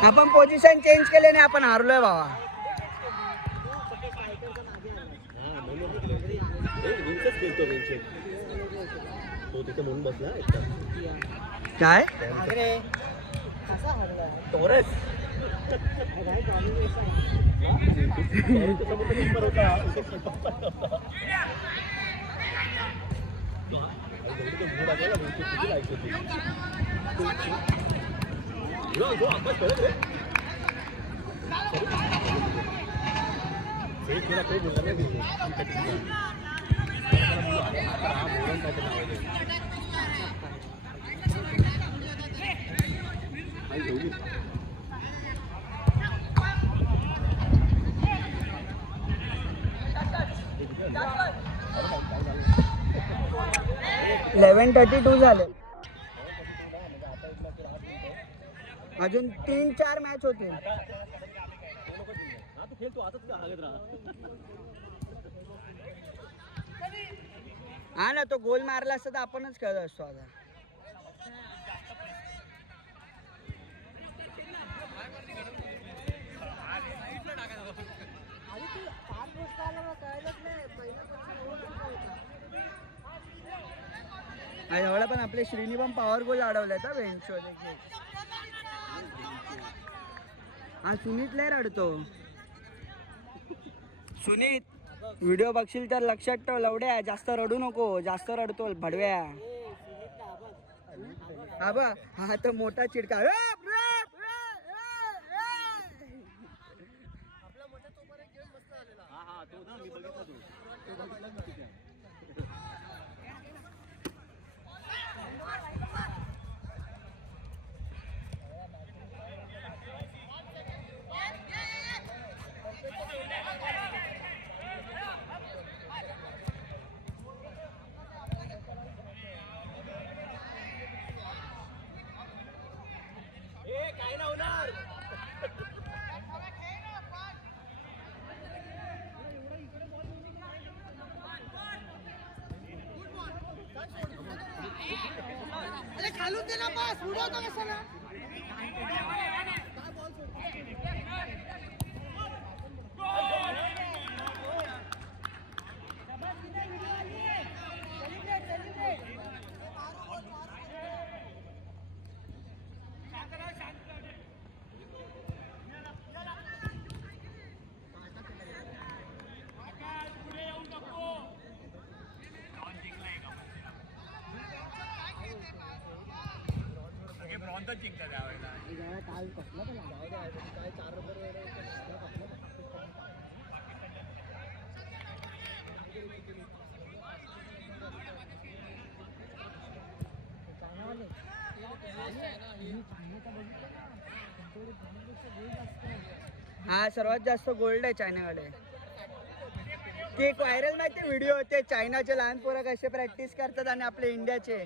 आपण पोझिशन चेंज केल्याने आपण हारलोय बाबा. काय झाले. अजून 3-4 मॅच होतील. हा ना, तो गोल मारला असता तर आपणच खेळत असतो आता. एवढा पण आपले श्रीनी पण पॉवर गोल अडवलाय का बेंच. हा सुनीत लय रडतो. सुनीत व्हिडिओ बघशील तर लक्षात ठेव लवड्या, जास्त रडू नको. जास्त रडतो भडव्या. हा बा, हा तर मोठा चिडका. खालून दे ना पास. उडवतो कशाला? हा सर्वात जास्त गोल्ड आहे चायनाकडे. ते एक व्हायरल माहिती व्हिडिओ ते चायनाचे लहान पोरं कसे प्रॅक्टिस करतात आणि आपले इंडियाचे.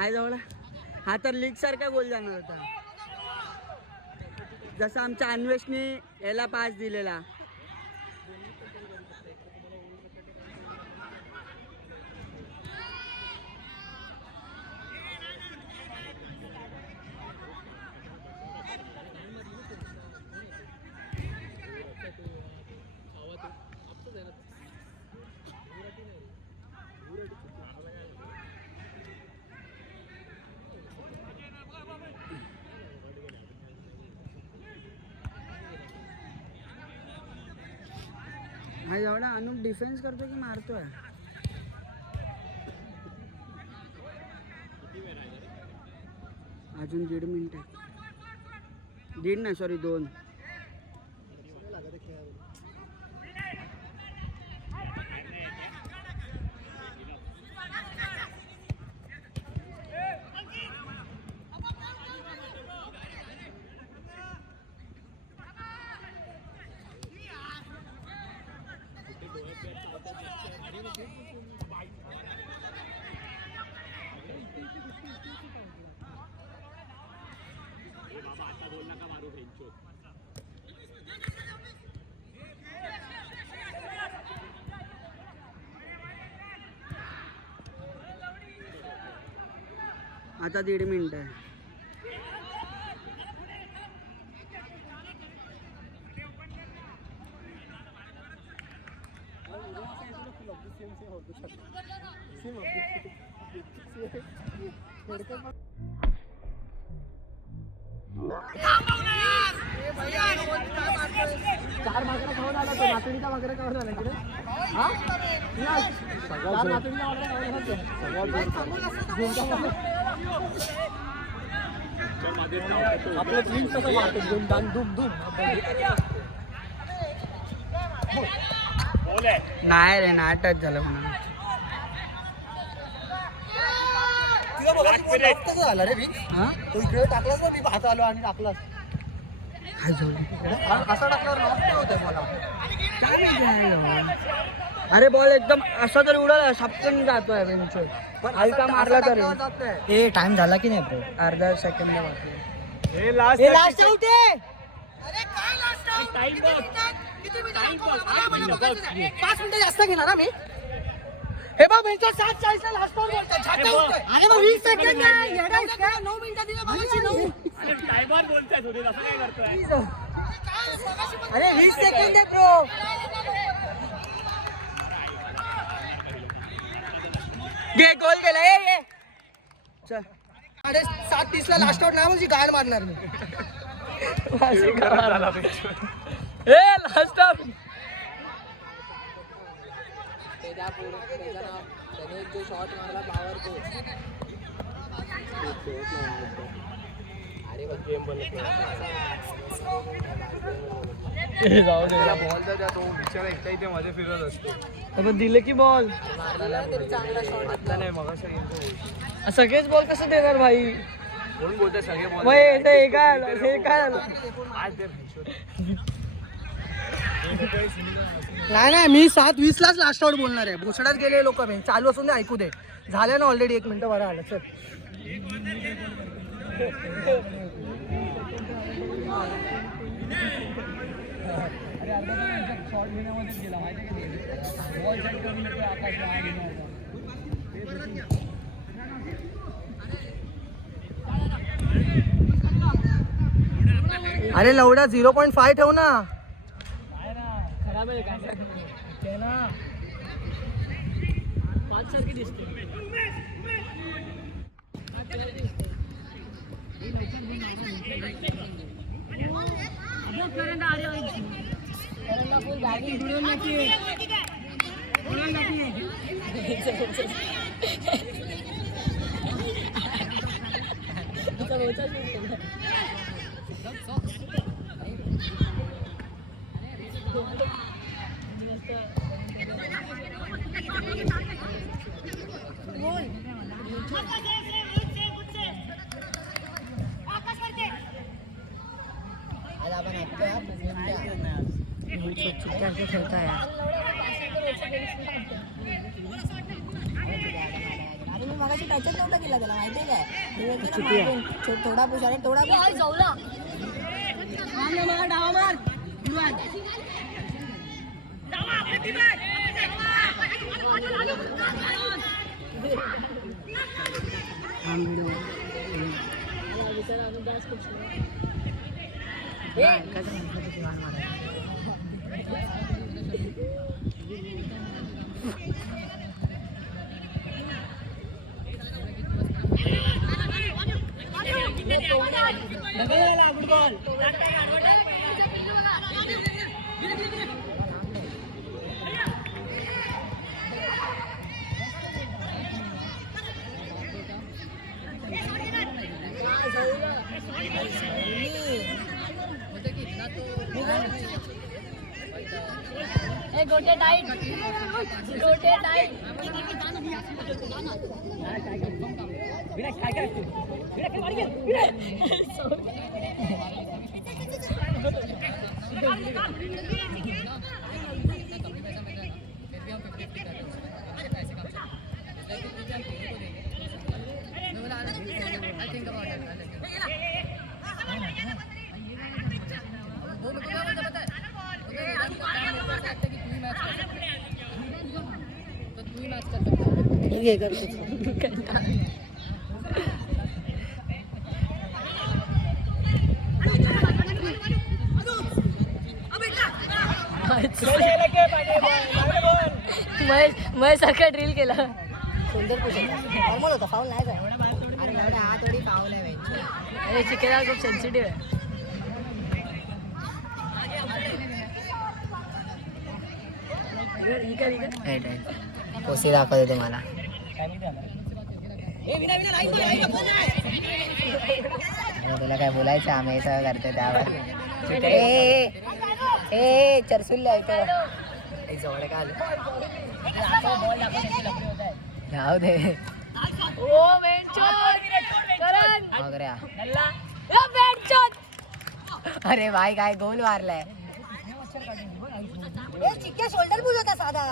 आहे जवळ. हा तर लीग सारखा गोल जाणार होता, जसं आमच्या अन्वेषनी याला पास दिलेला. हा एवढा अनुप डिफेन्स करतो की मारतोय. अजून 1.5 मिनिट आहे. 1.5 नाही सॉरी 2. आता 1.5 मिनिट आहे. चार भाकऱ्या खाऊन आला तो, नाचणीचा भाकऱ्या खाऊन आला इकडे. हा चार नाचणीच्या भाकऱ्या खाऊन आला. आपलं ट्विन्स कसं मारतो दोन दान धूम धूम. नाही रे नाही टच झालं म्हणून. कसं झालं रे हा तो इकडे टाकलास ना, मी पाहत आलो आणि टाकलास. असा टाकल्यावर नॉट होतंय मला. अरे बॉल एकदम असा तरी उडाला सपकन जातोय बेंचवर. पण हलका मारला तरी. ए टाइम झाला की नाही ब्रो? अर्धा सेकंद बाकी. हे लास्ट आउट आहे. अरे काय लास्ट आउट? Time ball. किती मिनिटं? Time ball. 5 मिनिटं जास्त घेणार ना मी. हे बघ बेंचवर 7:40 ला लास्ट आउट बोलतात. झाटा होतोय. अरे मग 20 सेकंद आहे. येडा आहेस का? 9 मिनिटं दिलं बघायची 9. अरे टायमर बोलताय सुधीर, असं काय करतोय? अरे 20 सेकंद आहे ब्रो. घे गोल गेला. ए चल 7:30 ला लास्ट आउट ना, म्हणजे गाड मारणार मी. ए लास्ट आउट. त्याने जो शॉट मारला पॉवर को. गेम बनत बॉल तर तो बिचारा एकटा इथे मध्ये फिरत असतो. दिले की बॉल आता नाही मग सगळेच बॉल कसं देणार भाई. कोण बोलतोय सगळे बॉल हे काय आलं हे काय आलं. नाही मी 7:20 लास्ट आउट बोलणार आहे. भोसड्यात गेले लोक मी चालू असून ऐकू दे. झालं ना ऑलरेडी 1 मिनिट बरं आलं. चल अरे लवड्या 0.5 ठेव ना. मगाशी टचच नव्हता केला त्याला माहितीये काय. थोडा पुश अरे थोडा जाऊला गोटे टाइट गोटे टाइट महेश सारखा ड्रिल केला. नॉर्मल होता फाऊल नाही काय. अरे हा थोडी फाऊल आहे. अरे चिकेला खूप सेन्सिटिव्ह आहे. पोसी दाखवते तुम्हाला. तुला काय बोलायचं आम्ही सगळं करते त्यावर. ए चरसुल्ला जवळ काय जाऊ दे. अरे भाई काय गोल मारलाय. चिक्क्या शोल्डर पुश होता साधा.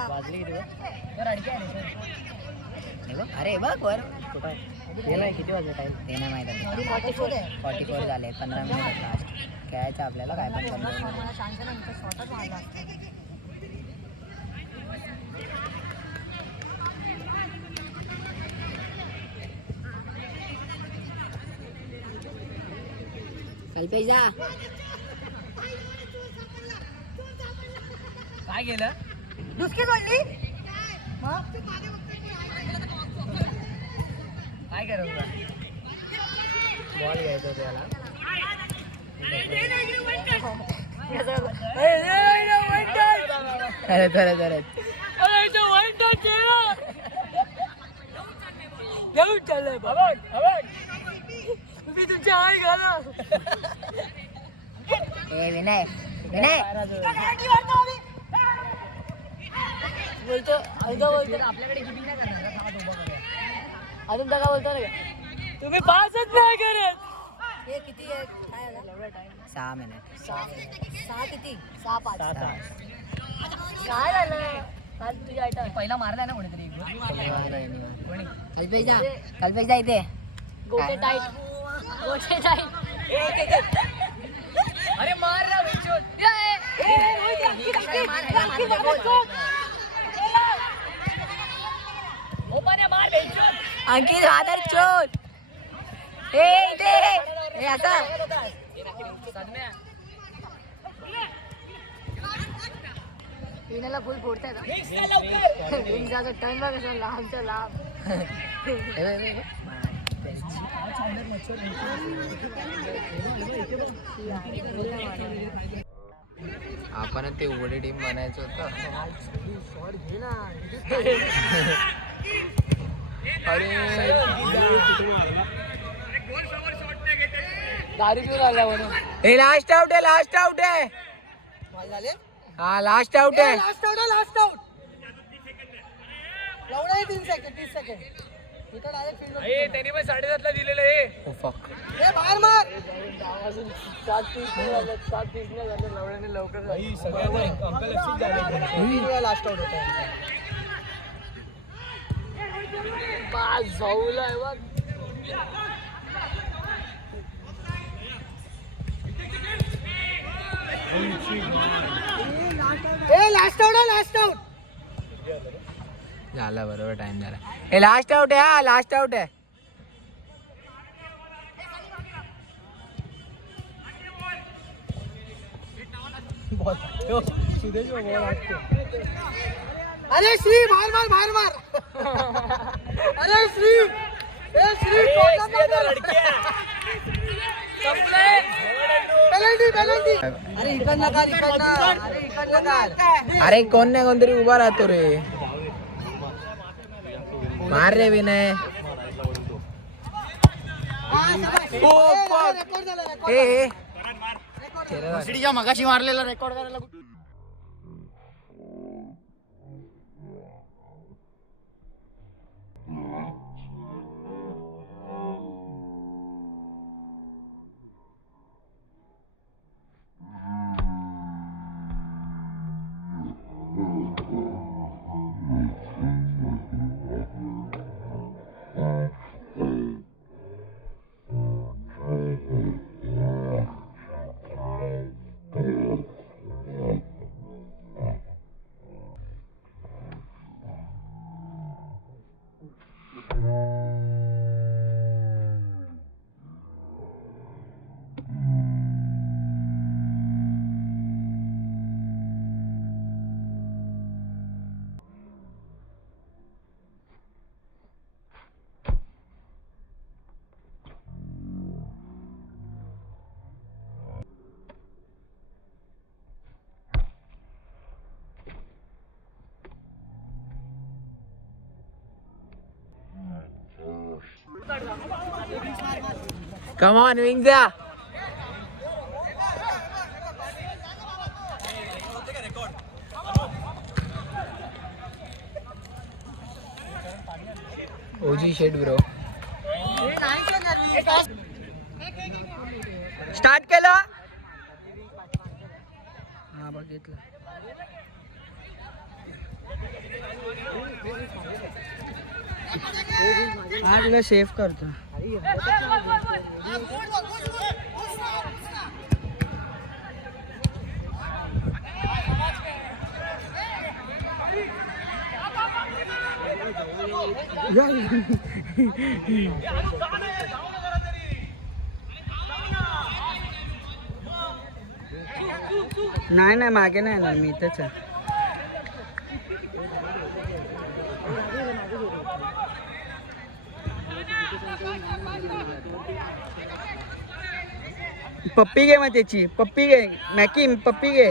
अरे बघ वर किती वाजले टाइम ते नाही माहिती. 44 झाले. 15 मिनिट लास्ट खेळायचं आपल्याला. काय पण कल्पेशा काय केलं. दुसकी सोडली. काय करायचं. बॉल घ्यायचा त्याला. अरे खरंच घेऊन चाललंय बाबा. ए विनय विनय बोलतो आपल्याकडे किती नाही करणार अजून का बोलतो ना तुम्ही पासच नाही करत हे किती आहे काय झालं 6 मिनिट 6 किती 6-5 काय झालं काल तुझ्या आयटम पहिला मारला ना कोणीतरी कल्पेश जा इथे गोटे टाईट अरे मार ना अंकित आदर चोट हे आता विनाला फुल फोडताय का टर्न बघ कसं लांबचा लांब आपण ते उघडी टीम बनायचं होतं. दारू पिऊन आला म्हणून हे लास्ट आउट आहे झाले हा लास्ट आउट आहे लास्ट आउट लवडा 3 सेकंड 30 सेकंड इथं डायरेक्ट फील्ड त्यांनी पण 7:30 ला दिलेलं हे ए बाहेर मार 7:30 झालं लवड्याने लवकर लास्ट आउट होता पास जाऊला बघ लास्ट आउट झाला बरोबर टाइम झाला हे लास्ट आउट आहे हा लास्ट आउट आहे अरे श्री बाहेर मार अरे श्री पेनल्टी अरे इकडनं काढ अरे कोण नाही कोणतरी उभा राहतो रे मार रे विनय मगाशी मारलेला रेकॉर्ड करायला Come on, Wingza. OG shit, bro. Start केला. हा बघितलं. हा तुला सेफ करतो. नाही मागे नाही येणार मी इथेच आहे. पप्पी घे मग त्याची पप्पी घे मॅकी पप्पी घे.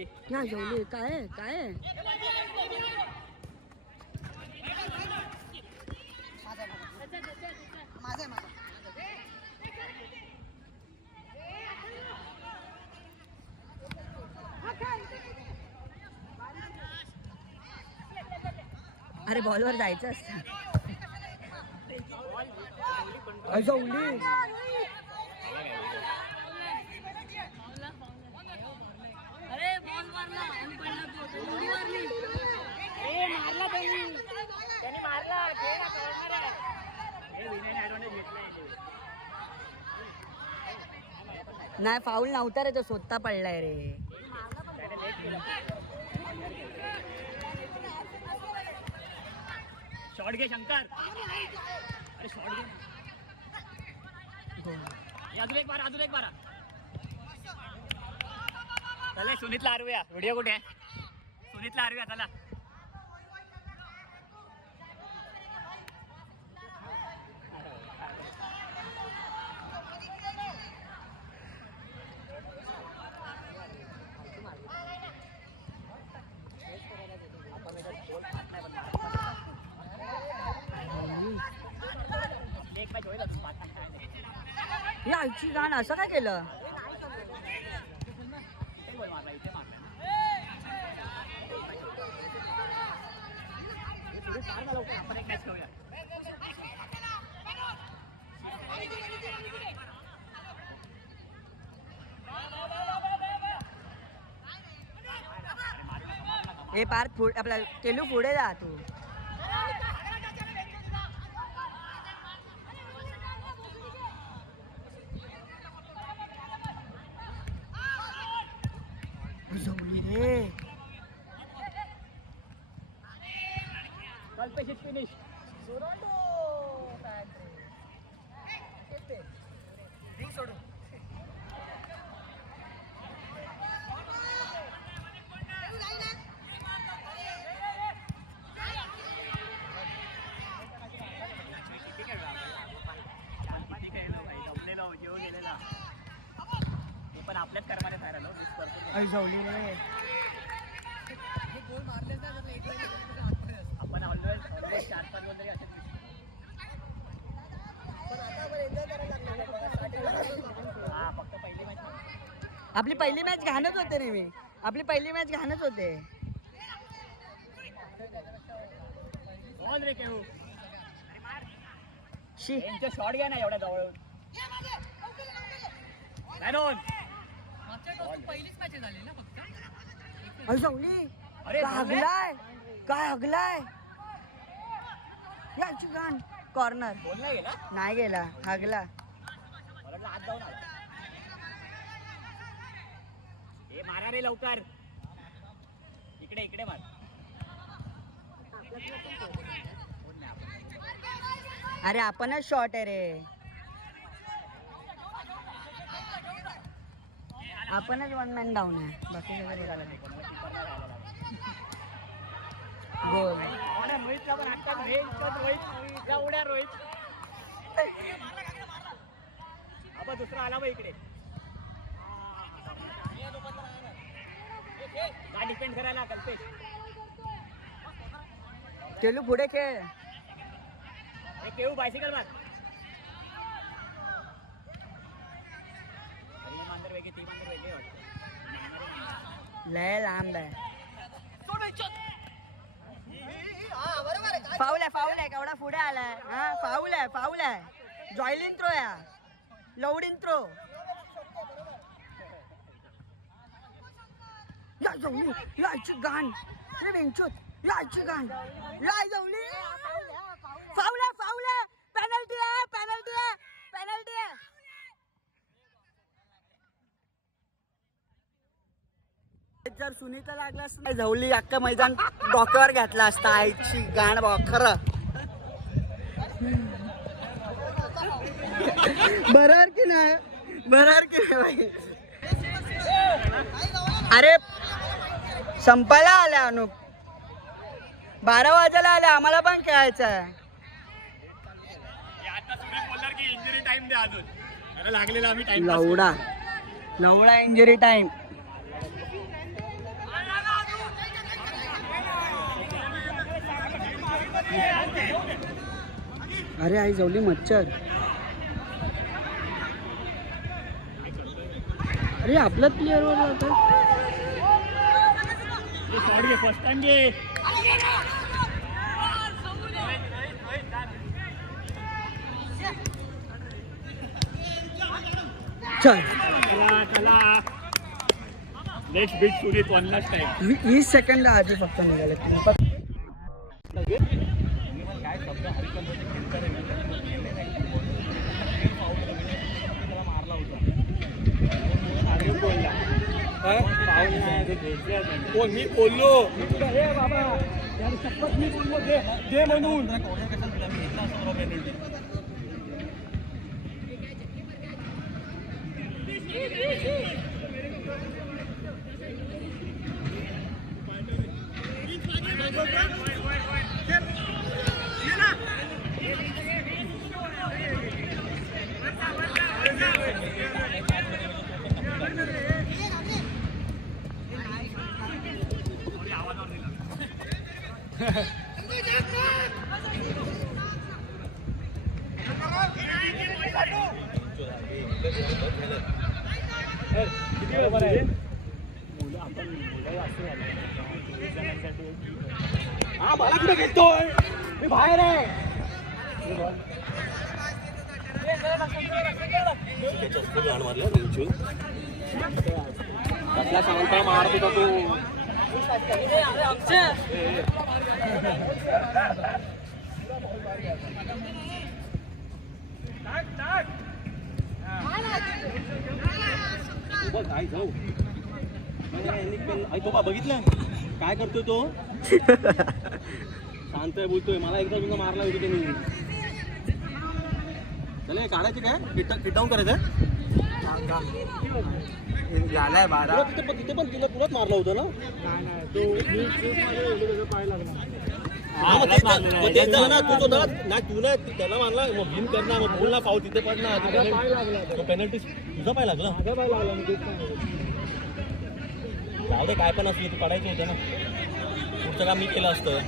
या जेवली काय आहे? काय आहे? माझा आहे. अरे बॉलवर जायचं असतं. जेवली नाही फाऊल नव्हता रे तो स्वतः पडलाय रे. शॉट घे शंकर. अरे शॉट घे. अजून एक बारा चला सुनीतला हरवूया. व्हिडिओ कुठे आहे? सुनीतला हरवूया चला. ही आईची गाण असं काय केलं? हे पार्थ आपला केलू पुढे जा तू. जमली रे. फिनिश. पण आपल्याच कर्माने राहिलो मिस करतो. जवली रे. आपण ऑलवेज 4-5 गोल तरी असेल. हा फक्त पहिली मॅच. आपली पहिली मॅच घाणच होते रे. आपली पहिली मॅच घाणच होते. बॉल रे केहू. शी यांचे शॉट घ्या ना एवढ्या जवळ. जवली. अरे हगलाय काय हगलाय. याची गाण कॉर्नर. बोल नाही गेला. नाही गेला हगला. मला वाटलं हात जाऊन आला. हे मारा रे लवकर. इकडे मार. अरे आपणच शॉट आहे रे. आपणच वन मॅन डाऊन आहे. बाकी गोल. रोहितला पण हातात रोहित उड्या रोहित. आता दुसरा आला बा इकडे. का डिपेंड करायला कल्पेश. केलू पुढे खेळ. केहू बायसिकल मार. मांजर वेगळी ती मांजर वेगळी वाटते. लय लांब आहे. फाऊल आहे केवढा पुढे आलाय. हा फाऊल आहे. जॉईलिन थ्रो या लवडीन थ्रो. या जवली याची गाण रे वेंचूत. याची गाण या जवली. फाऊल आहे. पेनल्टी आहे. जर सुनीता लागलास झवली अख्खा मैदान डोक्यावर घेतला असता. आईची गाण बा खरं. बरोबर की नाही अरे संपायला आल्या अनुप. 12 वाजायला आल्या. आम्हाला पण खेळायचं आहे. बोलणार की इंजुरी टाइम द्या अजून. लागलेला आम्ही टाइम. लवडा injury time. अरे आई जवली मच्छर. अरे आपलाच प्लेअर वर जातो. सॉरी फर्स्ट टाइम घे. चल चला चला नेक्स्ट बीट सुनीत वन लास्ट टाइम. 20 सेकंद आधी फक्त निघाले. काय शब्द हरिकंद्रचे खेळतात आहे ना, मारला होता बोलला पाऊल नाही घ्यायचे कोण. मी बोललो हे बाबा यार शपथ मी बोललो दे म्हणून. हा मला कुठे घेतोय, मी बाहेर आहे. कसला सांगता मारत होता तू. काय जाऊ तो का बघितलं काय करतोय तो. शांत बोलतोय. मला एकदा तुझा मारला होता त्यांनी. त्याला काढायचे काय किटाऊन करायचं झालाय 12. तिथे पण तिला पुरात मारला होता ना. तू ना त्याला मारला मग भिन करणार मग बोलला पाऊस तिथे पडणार. पेनल्टी तुझा पाय लागला. जाऊ दे काय पण असली तू पडायचं होतं ना. पुढचं काम मी केलं असतं.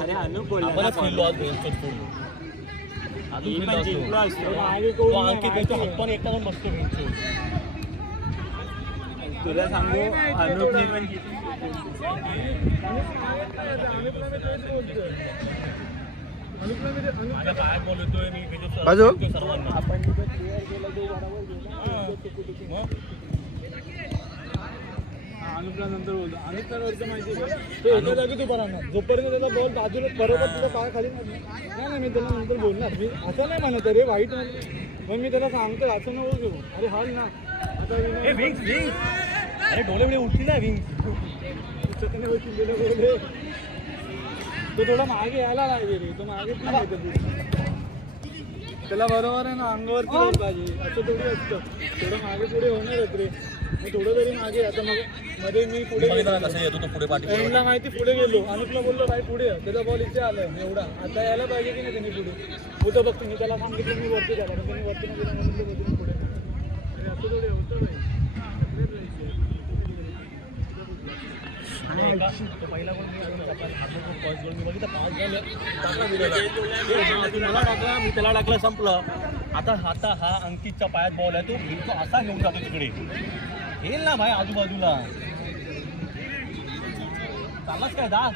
अरे अनुप बोलला आपणच खेळलो आज अंकित हात पण एकटा पण बसतो. तुला सांगू अनुपने पण माझ्या पायात बोलतोय मी सर्वांना. आपण अनुपला नंतर बोलतो. अनुपला वरती माहिती आहे तो एका जागी तू बरा जोपर्यंत त्याचा बॉल बाजूला बरोबर तुझ्या पाया खाली नाही मी त्याला नंतर बोलणार. मी असं नाही म्हणत अरे वाईट मग मी त्याला सांगतो असं नको घेऊ. अरे हाल ना आता अरे डोळे बिळे उठली ना विंग. तो थोडा मागे यायला पाहिजे रे. तो मागेच नाही येतो. त्याला बरोबर आहे ना अंगावरती बॉल पाहिजे असं थोडी असतं. थोडं मागे पुढे होणारच रे. मी थोडं तरी मागे. आता मग मध्ये मी पुढे कसं येतो तो पुढे पाठी. एंडला माहिती पुढे गेलो. अनुपला बोललो भाई पुढे त्याचा बॉल इथे आलाय एवढा. आता यायला पाहिजे की नाही त्यांनी पुढे होतं बघतो. मी त्याला सांगितलं मी वरती झाला पण त्यांनी वरती नाही गेला म्हणून मी पुढे. अरे असं थोडे होतं भाई. पहिला गोल मी बघितलं 5 गोल मला टाकला मी त्याला टाकलं संपलं. आता हा अंकितच्या पायात बॉल आहे. तो असा घेऊन जातो तिकडे येईल ना भाई आजूबाजूला. चाललाच काय दा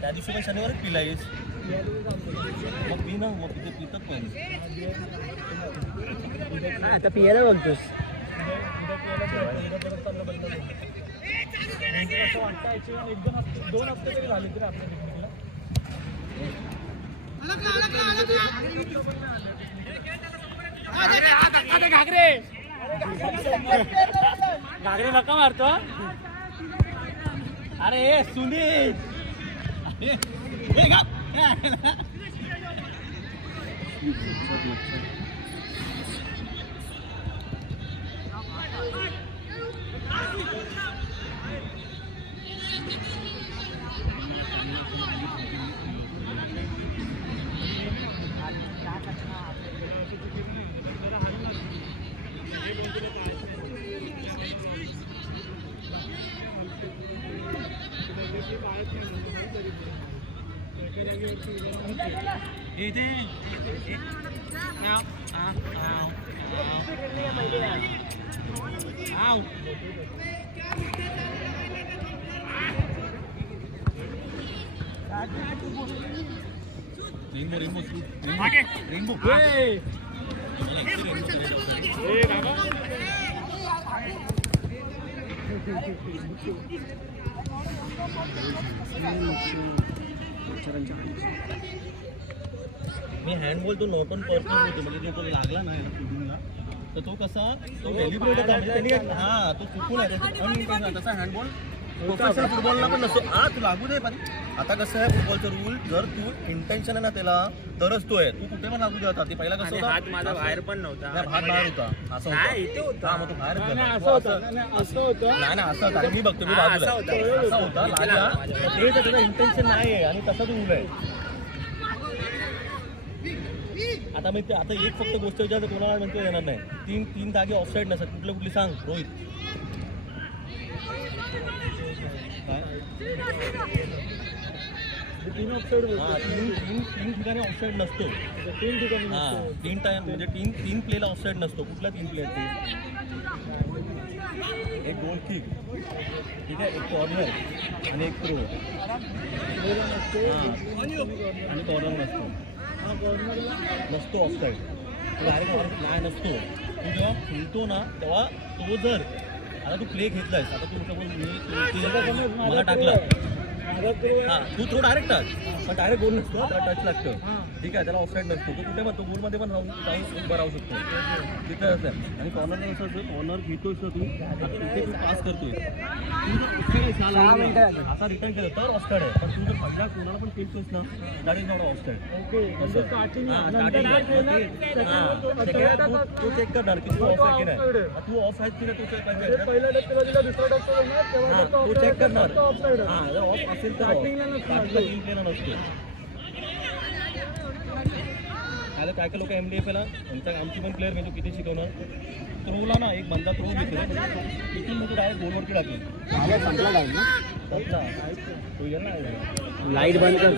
त्या दिवशी पण शनिवारच पिलायस मग पी ना. मग तिथे पितच नाही. आता पियाला बघतोस. असं वाटतं ॲक्च्युली 1-2 हफ्ते तरी झाले तरी आपल्या घागरे नका मारतो. अरे सुनील मी हँडबॉल तो नॉट ऑन पर्सनल होतो म्हणजे तो लागला ना याला फिल्डिंगला तर तो कसा तो डेलिब्रेट होता म्हणजे त्यांनी हा तो चुकून आहे अनइंटेन्शनल तसा हँडबॉल प्रोफेशनल फुटबॉलला पण नसतो तू लागू दे पण आता कसं आहे फुटबॉलचं रूल जर तू इंटेन्शन आहे ना त्याला तरच तो आहे तू कुठे पण लागू देतात ते पहिला कसं होता हात माझा बाहेर पण नव्हता हात बाहेर होता असं होता इथे होता मग तो बाहेर असं होतं नाही ना असं होता मी बघतो मी बाजूला असा होता लागला ते त्याचं इंटेन्शन नाही आहे आणि तसा तो रूल आहे आता मी आता एक फक्त गोष्ट विचारतो कोणाला म्हणतो येणार नाही तीन धागे ऑफसाईड नसतात कुठली सांग रोहित तीन ऑफसाईड तीन ठिकाणी ऑफसाईड नसतो तीन ठिकाणी तीन टाइम म्हणजे तीन प्लेला ऑफसाईड नसतो कुठला 3 प्ले ते एक गोल किक ठीक आहे एक कॉर्नर आणि एक थ्रो आणि कॉर्नर नसतो ऑफसाईड डायरेक्ट नाही नसतो तू जेव्हा खेळतो ना तेव्हा तो जर आता तू प्ले घेतलायस आता तू सपोज मला टाकला हां तू थ्रो डायरेक्ट टाक पण डायरेक्ट गोल नसतो त्याला टच लागतं ठीक आहे त्याला ऑफसाईड नसतो तो कुठे पण तो गोलमध्ये पण जाऊन उभा राहू शकतो तिथे असं आहे आणि कॉर्नरला कसं असं कॉर्नर घेतोस ना तू तिथे तू पास करतोय असा रिटर्न केलं तर ऑफसाईड आहे पण तू जर पहिला कोणाला पण खेळतोस ना दॅट इज नॉट ऑफसाईड तो चेक करणार की तू ऑफ आहे की नाही तू ऑफ आहेस की नाही तू तो चेक करणार हां जर ऑफ असेल तर तीन प्लेला नसतो आता काय काय लोक MDFला आमची पण प्लेअर म्हणजे किती शिकवणार थ्रोला ना एक बंदा थ्रो घेतो तिथून मग डायरेक्ट गोलवरती टाकली तो येईल ना लाईट बंद कर